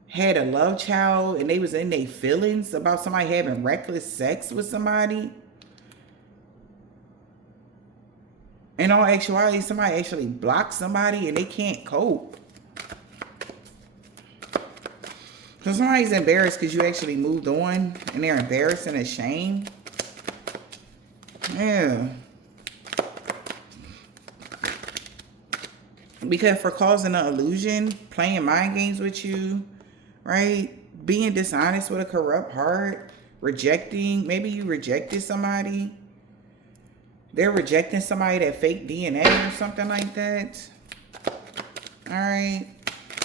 had a love child and they was in their feelings about somebody having reckless sex with somebody. In all actuality, somebody actually blocked somebody and they can't cope. So somebody's embarrassed because you actually moved on and they're embarrassed and ashamed. Yeah. Because for causing an illusion, playing mind games with you, right? Being dishonest with a corrupt heart, rejecting, maybe you rejected somebody. They're rejecting somebody that fake DNA or something like that. All right.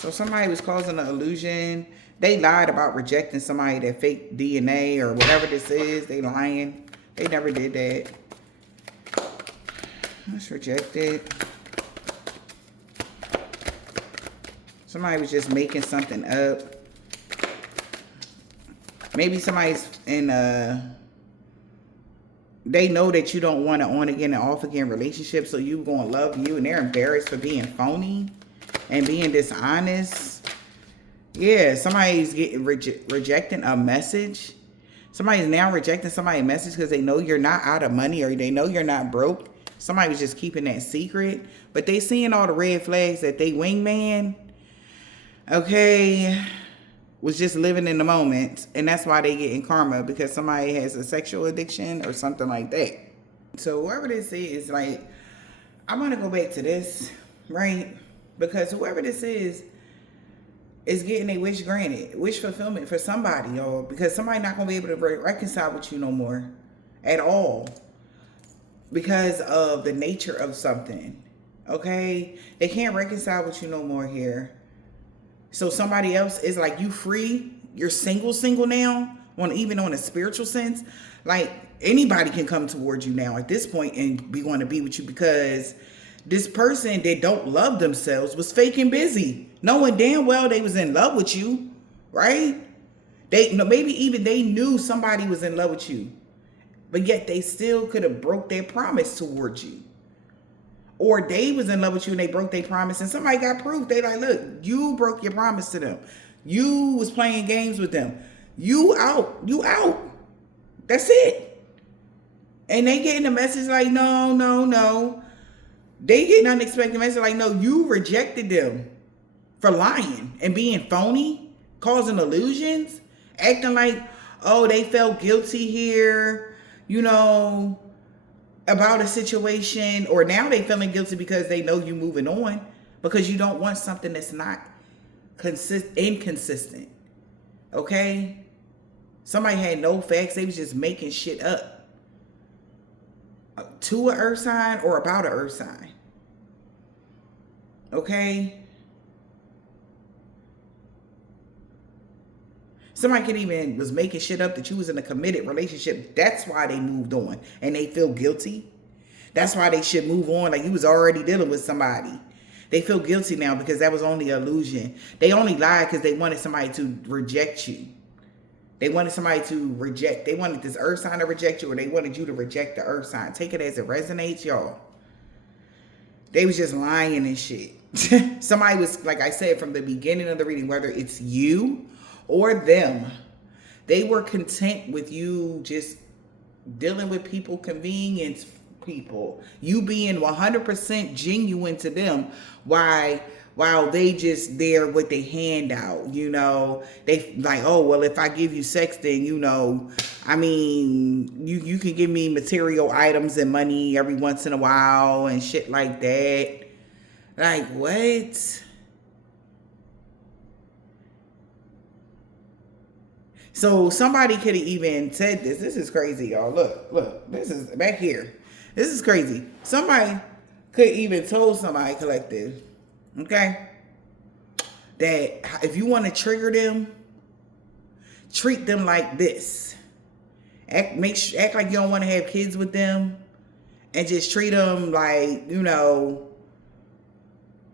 So somebody was causing an illusion. They lied about rejecting somebody that fake DNA or whatever this is. They lying. They never did that. Let's reject it. Somebody was just making something up. Maybe somebody's in they know that you don't want an on again and off again relationship, so you gonna love you, and they're embarrassed for being phony and being dishonest. Yeah, somebody's getting rejecting a message. Somebody's now rejecting somebody's message because they know you're not out of money or they know you're not broke. Somebody was just keeping that secret, but they seeing all the red flags that they wingman, okay, was just living in the moment, and that's why they get in karma, because somebody has a sexual addiction or something like that. So whoever this is, like, I'm gonna go back to this, right? Because whoever this is getting a wish granted, wish fulfillment for somebody, or because somebody not gonna be able to reconcile with you no more at all because of the nature of something. Okay, they can't reconcile with you no more here. So somebody else is like, you free, you're single now, even on a spiritual sense. Like, anybody can come towards you now at this point and want to be with you, because this person that don't love themselves was faking busy, knowing damn well they was in love with you, right? Maybe even they knew somebody was in love with you, but yet they still could have broke their promise towards you. Or they was in love with you and they broke their promise, and somebody got proof. They like, look, you broke your promise to them. You was playing games with them. You out. That's it. And they getting a message like, no. They getting an unexpected message like, no, you rejected them for lying and being phony, causing illusions, acting like, oh, they felt guilty here, about a situation, or now they feeling guilty because they know you moving on, because you don't want something that's not inconsistent. Okay? Somebody had no facts. They was just making shit up to an earth sign or about an earth sign. Okay? Somebody could even was making shit up that you was in a committed relationship. That's why they moved on and they feel guilty. That's why they should move on. Like, you was already dealing with somebody. They feel guilty now because that was only an illusion. They only lied because they wanted somebody to reject you. They wanted somebody to reject. They wanted this earth sign to reject you, or they wanted you to reject the earth sign. Take it as it resonates, y'all. They was just lying and shit. Somebody was, like I said from the beginning of the reading, whether it's you or them, they were content with you just dealing with people, convenience people, you being 100% genuine to them, while they just there with their hand out, they like, oh, well, if I give you sex, then, you can give me material items and money every once in a while and shit like that. Like, what? So somebody could have even said this. This is crazy, y'all. Look. This is back here. This is crazy. Somebody could even told somebody, collective, okay, that if you want to trigger them, treat them like this. Act like you don't want to have kids with them, and just treat them like, you know,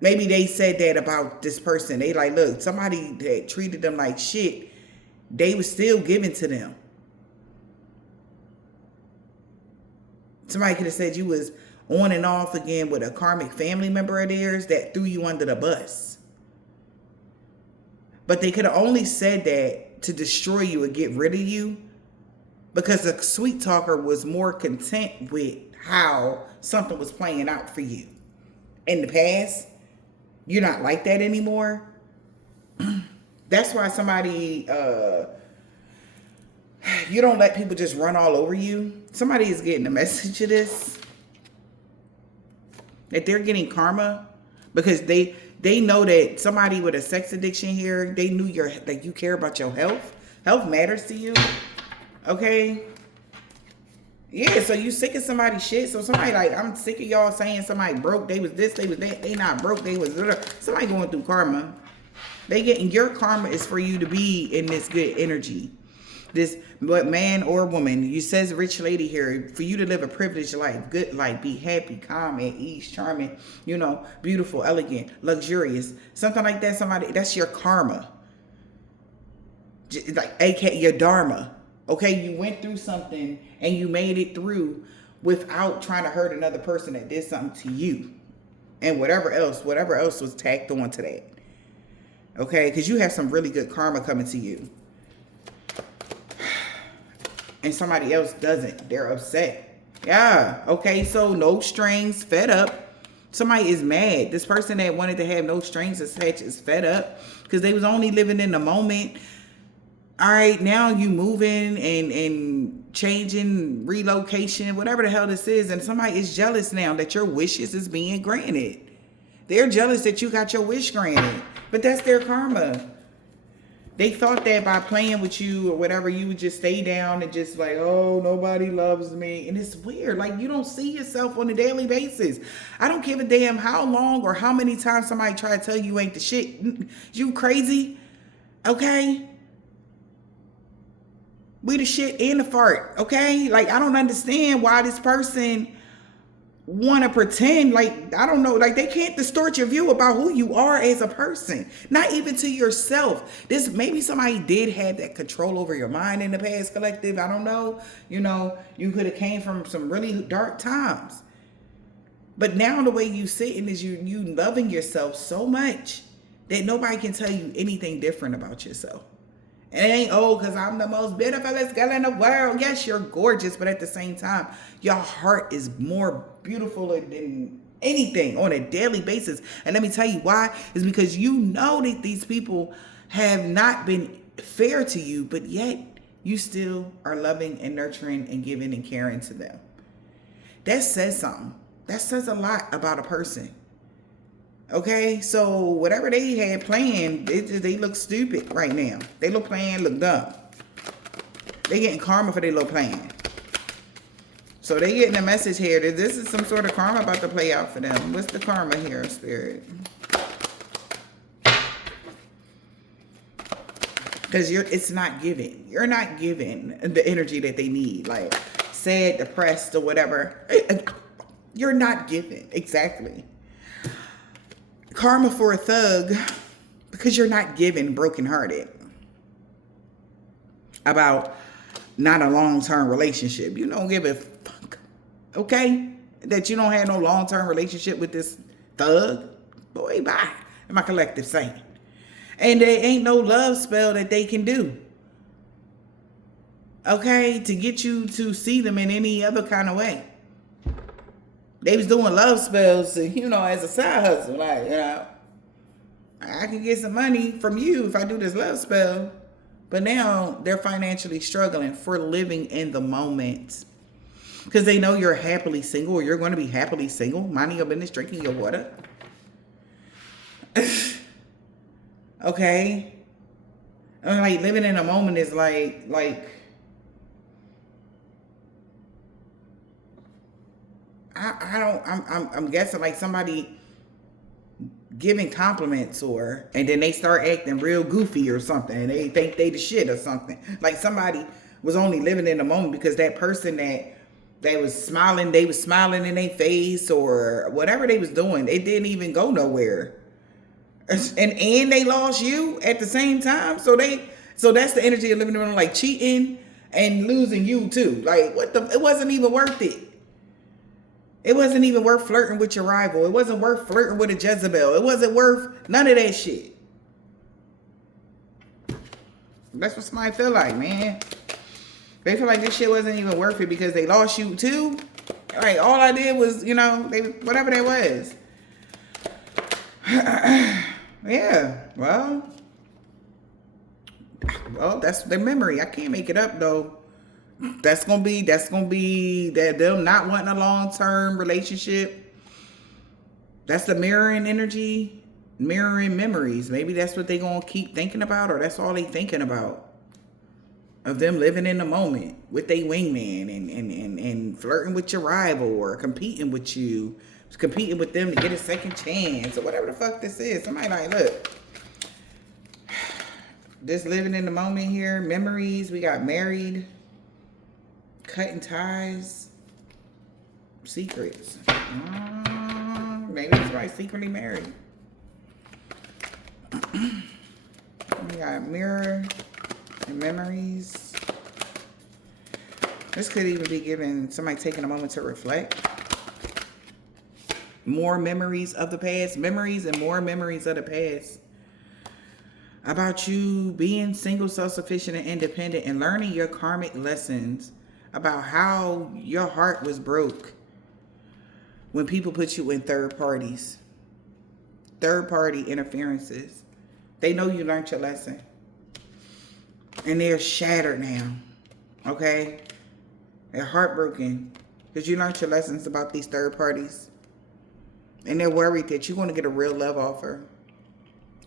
maybe they said that about this person. They like, look, somebody that treated them like shit, they was still giving to them. Somebody could have said you was on and off again with a karmic family member of theirs that threw you under the bus. But they could have only said that to destroy you or get rid of you, because the sweet talker was more content with how something was playing out for you. In the past, you're not like that anymore. That's why somebody, you don't let people just run all over you. Somebody is getting a message of this, that they're getting karma, because they know that somebody with a sex addiction here, they knew you care about your health. Health matters to you. Okay? Yeah, so you sick of somebody's shit. So somebody like, I'm sick of y'all saying somebody broke, they was this, they was that, they not broke, they was somebody going through karma. They getting, your karma is for you to be in this good energy. This, but man or woman, you says rich lady here, for you to live a privileged life, good life, be happy, calm, at ease, charming, you know, beautiful, elegant, luxurious, something like that. Somebody, that's your karma. Like, aka your dharma. Okay, you went through something and you made it through without trying to hurt another person that did something to you, and whatever else was tacked on to that. Okay, because you have some really good karma coming to you, and somebody else doesn't. They're upset. Yeah. Okay, so no strings, fed up. Somebody is mad. This person that wanted to have no strings attached is fed up because they was only living in the moment. All right, now you moving and changing, relocation, whatever the hell this is, and somebody is jealous now that your wishes is being granted. They're jealous that you got your wish granted, but that's their karma. They thought that by playing with you or whatever, you would just stay down and just like, oh, nobody loves me. And it's weird. Like, you don't see yourself on a daily basis. I don't give a damn how long or how many times somebody try to tell you ain't the shit. You crazy? Okay? We the shit and the fart, okay? Like, I don't understand why this person want to pretend like, I don't know, like they can't distort your view about who you are as a person, not even to yourself. This, maybe somebody did have that control over your mind in the past, collective. I don't know. You know, you could have came from some really dark times. But now the way you sitting is you loving yourself so much that nobody can tell you anything different about yourself. It ain't, oh, because I'm the most beautiful girl in the world. Yes, you're gorgeous, but at the same time, your heart is more beautiful than anything on a daily basis. And let me tell you why. It's because you know that these people have not been fair to you, but yet you still are loving and nurturing and giving and caring to them. That says something. That says a lot about a person. Okay, so whatever they had planned, they look stupid right now. They look plan, look dumb. They getting karma for their little plan. So they getting a message here that this is some sort of karma about to play out for them. What's the karma here, Spirit? Because it's not giving. You're not giving the energy that they need. Like sad, depressed, or whatever. You're not giving. Exactly. Karma for a thug, because you're not giving, brokenhearted about not a long-term relationship. You don't give a fuck, okay? That you don't have no long-term relationship with this thug. Boy, bye. My collective saying. And there ain't no love spell that they can do, okay, to get you to see them in any other kind of way. They was doing love spells, you know, as a side hustle. Like, you know, I can get some money from you if I do this love spell. But now they're financially struggling for living in the moment. Because they know you're happily single, or you're going to be happily single, minding your business, drinking your water. Okay? I mean, like, living in a moment is like, I'm guessing like somebody giving compliments and then they start acting real goofy or something and they think they the shit or something. Like somebody was only living in the moment because that person that they was smiling in their face or whatever they was doing, it didn't even go nowhere. And they lost you at the same time. So that's the energy of living in the moment, like cheating and losing you too. Like it wasn't even worth it. It wasn't even worth flirting with your rival. It wasn't worth flirting with a Jezebel. It wasn't worth none of that shit. That's what somebody feel like, man. They feel like this shit wasn't even worth it because they lost you too. Like all I did was, whatever that was. Yeah, well, that's the memory. I can't make it up though. That's gonna be that them not wanting a long-term relationship. That's the mirroring energy, mirroring memories. Maybe that's what they gonna keep thinking about, or that's all they thinking about. Of them living in the moment with their wingman and flirting with your rival or competing with you, competing with them to get a second chance or whatever the fuck this is. Somebody like, look, just living in the moment here, memories. We got married. Cutting ties, secrets. Maybe somebody's secretly married. We got mirror and memories. This could even be giving somebody taking a moment to reflect. More memories of the past, memories and more memories of the past. About you being single, self-sufficient, and independent and learning your karmic lessons about how your heart was broke when people put you in third party interferences. They know you learned your lesson and they're shattered now. Okay, they're heartbroken because you learned your lessons about these third parties and they're worried that you're going to get a real love offer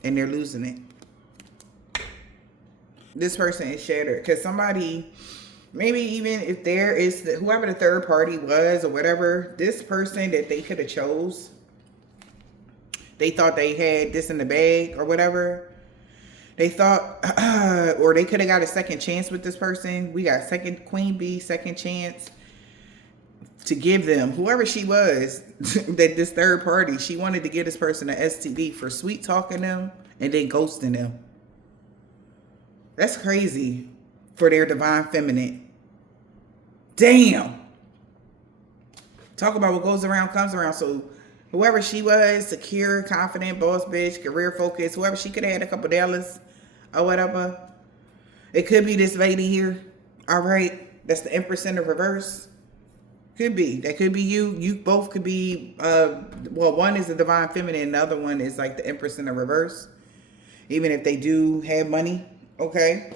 and they're losing it. This person is shattered because somebody, maybe even if there is whoever the third party was or whatever, this person that they could have chose, they thought they had this in the bag or whatever. They thought, or they could have got a second chance with this person. We got second queen bee, second chance to give them, whoever she was, that this third party, she wanted to give this person an STD for sweet talking them and then ghosting them. That's crazy. For their divine feminine. Damn. Talk about what goes around comes around. So whoever she was, secure, confident, boss bitch, career focused, whoever, she could have had a couple dollars or whatever. It could be this lady here. All right. That's the Empress in the reverse. Could be. That could be you. You both could be, well, one is the divine feminine and the other one is like the Empress in the reverse. Even if they do have money. Okay.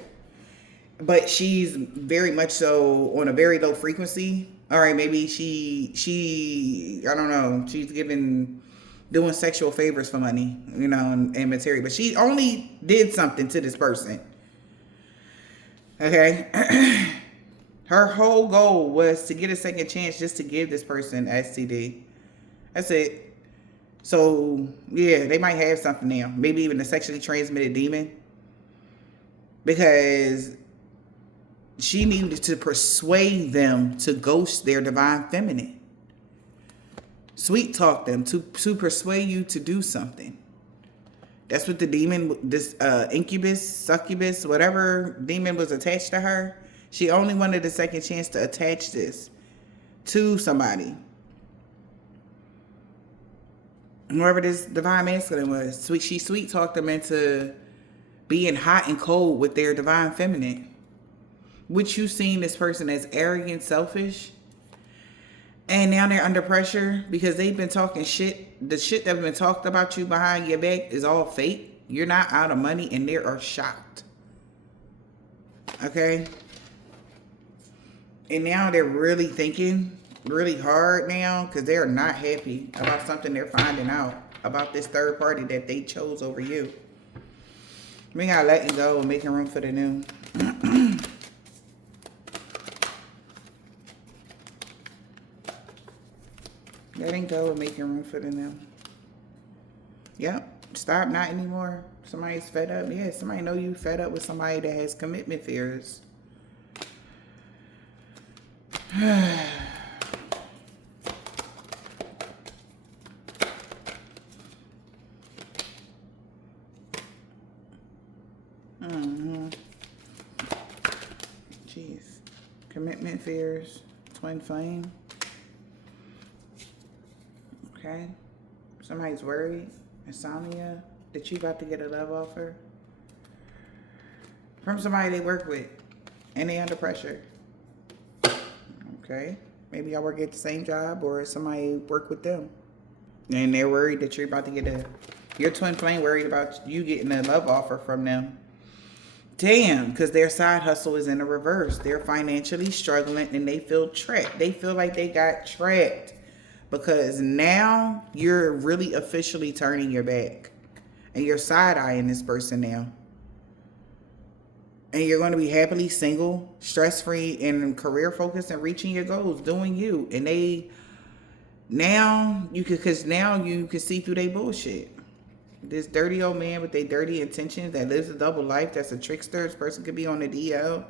But she's very much so on a very low frequency. All right, maybe she I don't know, she's doing sexual favors for money, and material. But she only did something to this person. Okay? Her whole goal was to get a second chance just to give this person STD. That's it. So, yeah, they might have something now. Maybe even a sexually transmitted demon. Because she needed to persuade them to ghost their divine feminine. Sweet talk them to persuade you to do something. That's what the demon, this incubus, succubus, whatever demon was attached to her. She only wanted a second chance to attach this to somebody. Whoever this divine masculine was, she sweet talked them into being hot and cold with their divine feminine. Which you seen this person as arrogant, selfish. And now they're under pressure because they've been talking shit. The shit that's been talked about you behind your back is all fake. You're not out of money and they are shocked. Okay? And now they're really thinking really hard now because they're not happy about something they're finding out. about this third party that they chose over you. We gotta letting go and making room for the new. Letting go and making room for the new. Yep. Stop, not anymore. Somebody's fed up. Yeah, somebody know you fed up with somebody that has commitment fears. Jeez. Commitment fears. Twin flame. Okay. Somebody's worried. Insomnia. That you about to get a love offer. From somebody they work with. And they under pressure. Okay. Maybe y'all work at the same job or somebody work with them. And they're worried that you're about to get your twin flame worried about you getting a love offer from them. Damn, because their side hustle is in the reverse. They're financially struggling and they feel trapped. They feel like they got trapped because now you're really officially turning your back and you're side-eyeing this person now. And you're going to be happily single, stress-free, and career-focused and reaching your goals, doing you. And now you can see through their bullshit. This dirty old man with their dirty intentions that lives a double life, that's a trickster. This person could be on the DL.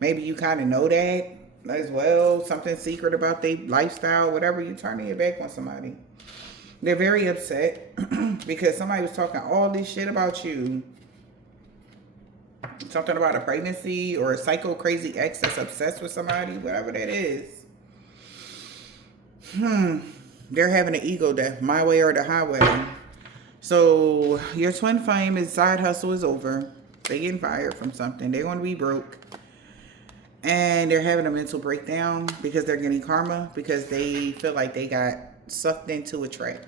Maybe you kind of know that as well. Something secret about their lifestyle, whatever. You're turning your back on somebody. They're very upset because somebody was talking all this shit about you. Something about a pregnancy or a psycho crazy ex that's obsessed with somebody, whatever that is. They're having an ego death, my way or the highway. So your twin flame, his side hustle is over. They're getting fired from something. They're going to be broke. And they're having a mental breakdown because they're getting karma because they feel like they got sucked into a trap.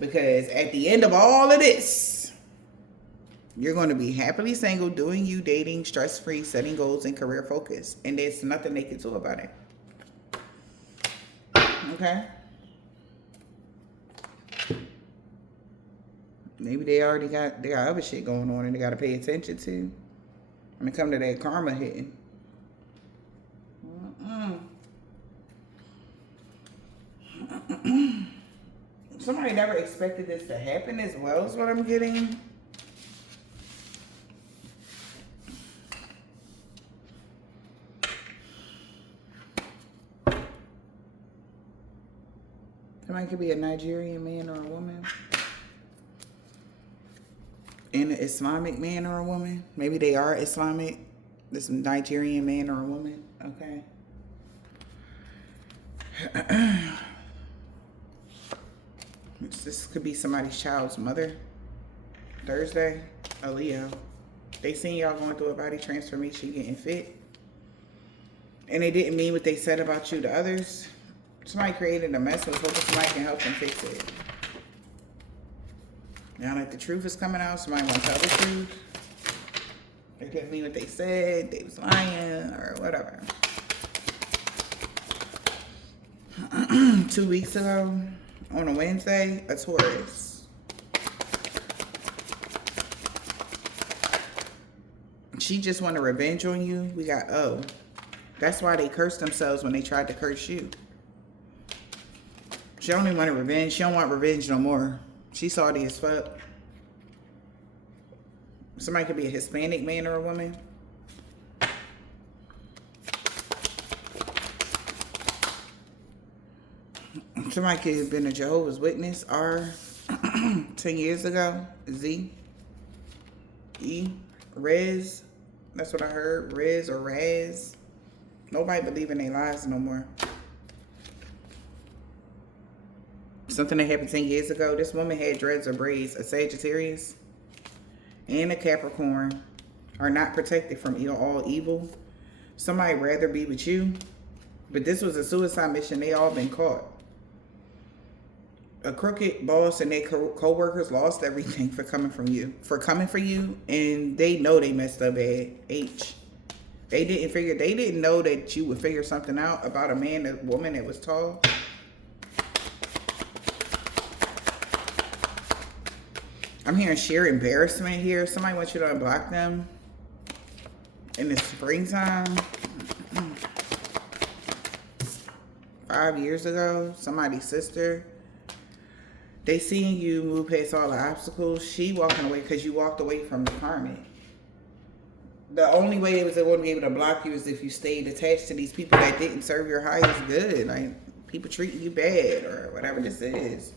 Because at the end of all of this, you're going to be happily single, doing you, dating, stress-free, setting goals, and career focus. And there's nothing they can do about it. Okay? Maybe they already got other shit going on and they got to pay attention to. When it come to that karma hitting. Somebody never expected this to happen as well is what I'm getting. Somebody could be a Nigerian man or a woman. And an Islamic man or a woman. Maybe they are Islamic. This Nigerian man or a woman. Okay. This could be somebody's child's mother. Thursday, a Leo. They seen y'all going through a body transformation, getting fit. And they didn't mean what they said about you to others. Somebody created a mess and was hoping somebody can help them fix it. Now that the truth is coming out, somebody wants to tell the truth. They didn't mean what they said. They was lying or whatever. 2 weeks ago, on a Wednesday, a Taurus. She just wanted revenge on you. We got O. That's why they cursed themselves when they tried to curse you. She only wanted revenge. She don't want revenge no more. She's salty as fuck. Somebody could be a Hispanic man or a woman. Somebody could have been a Jehovah's Witness or 10 years ago. Z. E. Rez. That's what I heard. Rez or Raz. Nobody believe in their lives no more. Something that happened 10 years ago. This woman had dreads or braids. A Sagittarius and a Capricorn are not protected from all evil. Somebody rather be with you. But this was a suicide mission. They all been caught. A crooked boss and their co-workers lost everything for coming for you. And they know they messed up bad. H. They didn't know that you would figure something out about a man, a woman that was tall. I'm hearing sheer embarrassment here. Somebody wants you to unblock them in the springtime. 5 years ago, somebody's sister. They seeing you move past all the obstacles. She walking away because you walked away from the karmic. The only way they was going to be able to block you is if you stayed attached to these people that didn't serve your highest good. Like, people treating you bad or whatever this is.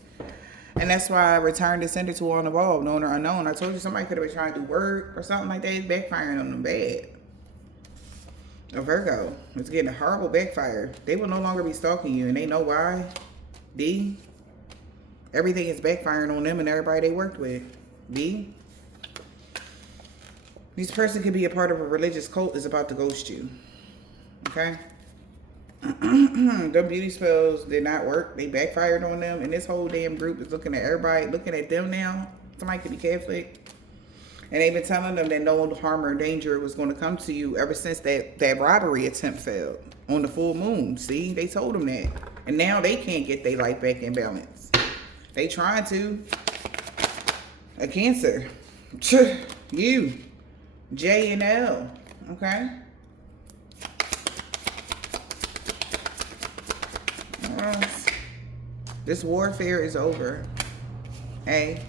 And that's why I returned to sender to on the ball, known or unknown. I told you somebody could have been trying to do work or something like that. It's backfiring on them bad. A Virgo. It's getting a horrible backfire. They will no longer be stalking you, and they know why. D. Everything is backfiring on them and everybody they worked with. B. This person could be a part of a religious cult is about to ghost you. Okay? The beauty spells did not work. They backfired on them. And this whole damn group is looking at everybody, looking at them now. Somebody could be Catholic. And they've been telling them that no harm or danger was going to come to you ever since that robbery attempt failed on the full moon. See? They told them that. And now they can't get their life back in balance. They trying to. A Cancer. You. J and L. Okay? This warfare is over. A.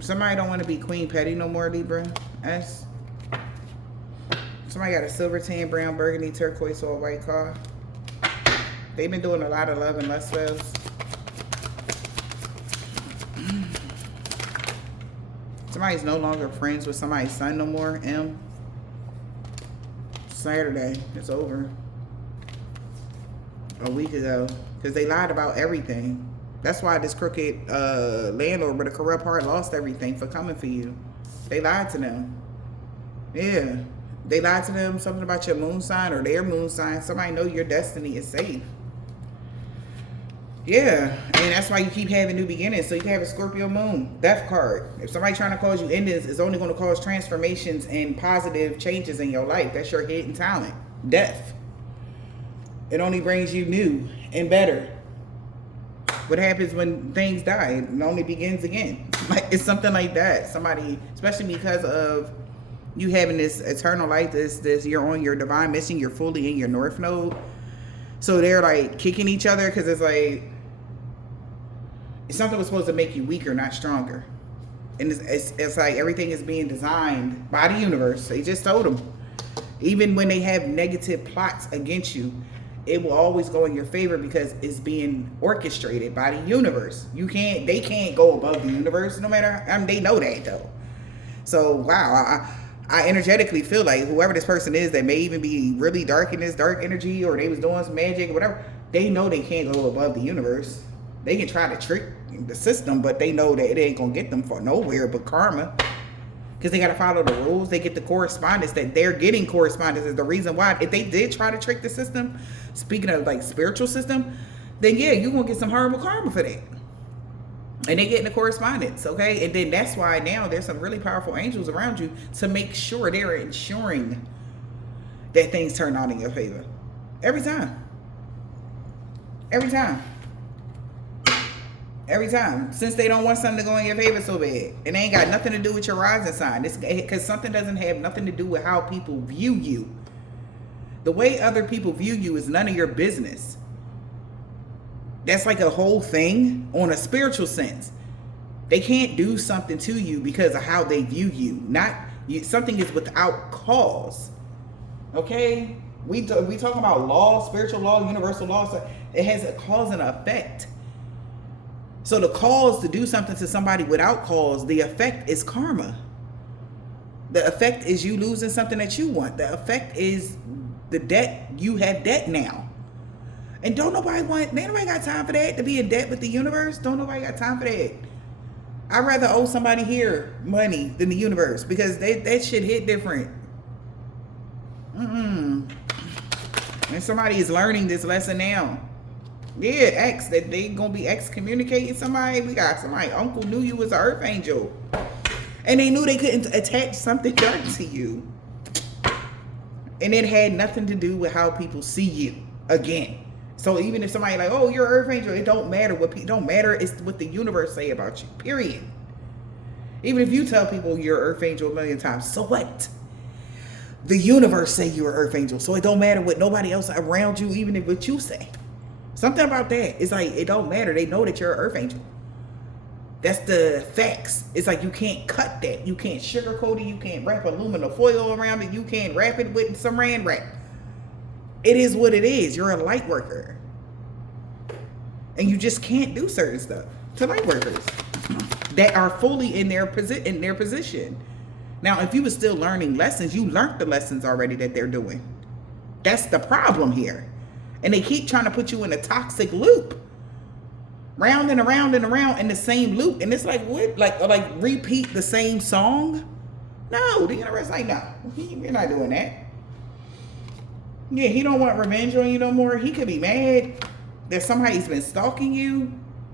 Somebody don't want to be Queen Petty no more, Libra. S. Somebody got a silver, tan, brown, burgundy, turquoise, or white car. They've been doing a lot of love and lust spells. Somebody's no longer friends with somebody's son no more. M. Saturday. It's over. A week ago. Because they lied about everything. That's why this crooked landlord with a corrupt heart lost everything for coming for you. They lied to them. Yeah. They lied to them something about your moon sign or their moon sign. Somebody know your destiny is safe. Yeah. And that's why you keep having new beginnings. So you can have a Scorpio moon. Death card. If somebody trying to cause you endings, it's only going to cause transformations and positive changes in your life. That's your hidden talent. Death. It only brings you new and better. What happens when things die? It only begins again. Like, it's something like that. Somebody, especially because of you having this eternal life, this you're on your divine mission, you're fully in your North Node. So they're like kicking each other because it's like something was supposed to make you weaker, not stronger. And it's like everything is being designed by the universe. They just told them. Even when they have negative plots against you, it will always go in your favor because it's being orchestrated by the universe. They can't go above the universe no matter, they know that though. So, wow, I energetically feel like whoever this person is that may even be really dark in this dark energy or they was doing some magic or whatever, they know they can't go above the universe. They can try to trick the system, but they know that it ain't gonna get them for nowhere but karma. Because they got to follow the rules. They get the correspondence that they're getting. Correspondence is the reason why. If they did try to trick the system, speaking of like spiritual system, then yeah, you're going to get some horrible karma for that. And they get in the correspondence, okay? And then that's why now there's some really powerful angels around you to make sure they're ensuring that things turn out in your favor. Every time. Every time. Every time. Since they don't want something to go in your favor so bad. And they ain't got nothing to do with your rising sign. Because something doesn't have nothing to do with how people view you. The way other people view you is none of your business. That's like a whole thing on a spiritual sense. They can't do something to you because of how they view you. Something is without cause. Okay? We talking about law, spiritual law, universal law. So it has a cause and effect. So the cause to do something to somebody without cause, the effect is karma. The effect is you losing something that you want. The effect is the debt. You have debt now. And don't nobody got time for that, to be in debt with the universe. Don't nobody got time for that. I'd rather owe somebody here money than the universe because that shit hit different. And somebody is learning this lesson now. Yeah, that they gonna be excommunicating somebody. We got somebody, uncle knew you was an earth angel. And they knew they couldn't attach something dark to you. And it had nothing to do with how people see you again. So even if somebody like, oh, you're an earth angel, it don't matter what it don't matter. It's what the universe say about you. Period. Even if you tell people you're an earth angel a million times, so what? The universe say you're an earth angel, so it don't matter what nobody else around you, even if what you say. Something about that. It's like it don't matter. They know that you're an earth angel. That's the facts. It's like you can't cut that. You can't sugarcoat it. You can't wrap aluminum foil around it. You can't wrap it with saran wrap. It is what it is. You're a light worker. And you just can't do certain stuff to light workers that are fully in their position. Now, if you were still learning lessons, you learned the lessons already that they're doing. That's the problem here. And they keep trying to put you in a toxic loop. Round and around and around in the same loop. And it's like, what? Like repeat the same song? No, the universe like, no, you're not doing that. Yeah, he don't want revenge on you no more. He could be mad that somebody's been stalking you.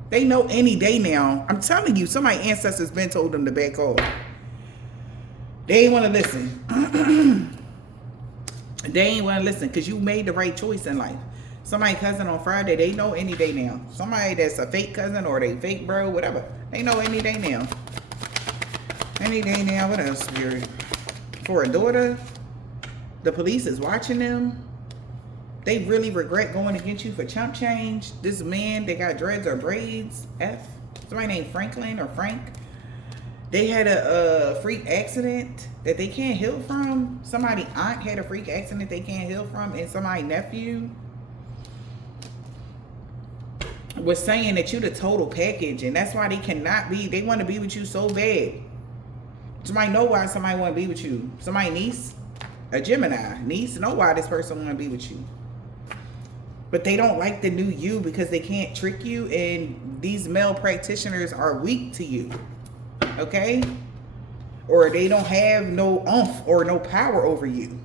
They know any day now. I'm telling you, somebody's ancestors been told them to back off. They ain't want to listen. They ain't want to listen because you made the right choice in life. Somebody cousin on Friday, they know any day now. Somebody that's a fake cousin or they fake bro, whatever. They know any day now. Any day now. What else, Spirit? For a daughter, the police is watching them. They really regret going against you for chump change. This man, they got dreads or braids. Somebody named Franklin or Frank. They had a freak accident that they can't heal from. Somebody aunt had a freak accident they can't heal from. And somebody nephew was saying that you the total package. And that's why they cannot be. They want to be with you so bad. Somebody know why somebody want to be with you. Somebody niece, a Gemini. Niece know why this person want to be with you. But they don't like the new you because they can't trick you. And these male practitioners are weak to you. Okay? Or they don't have no oomph or no power over you.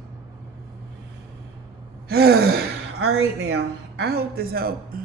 All right now. I hope this helped.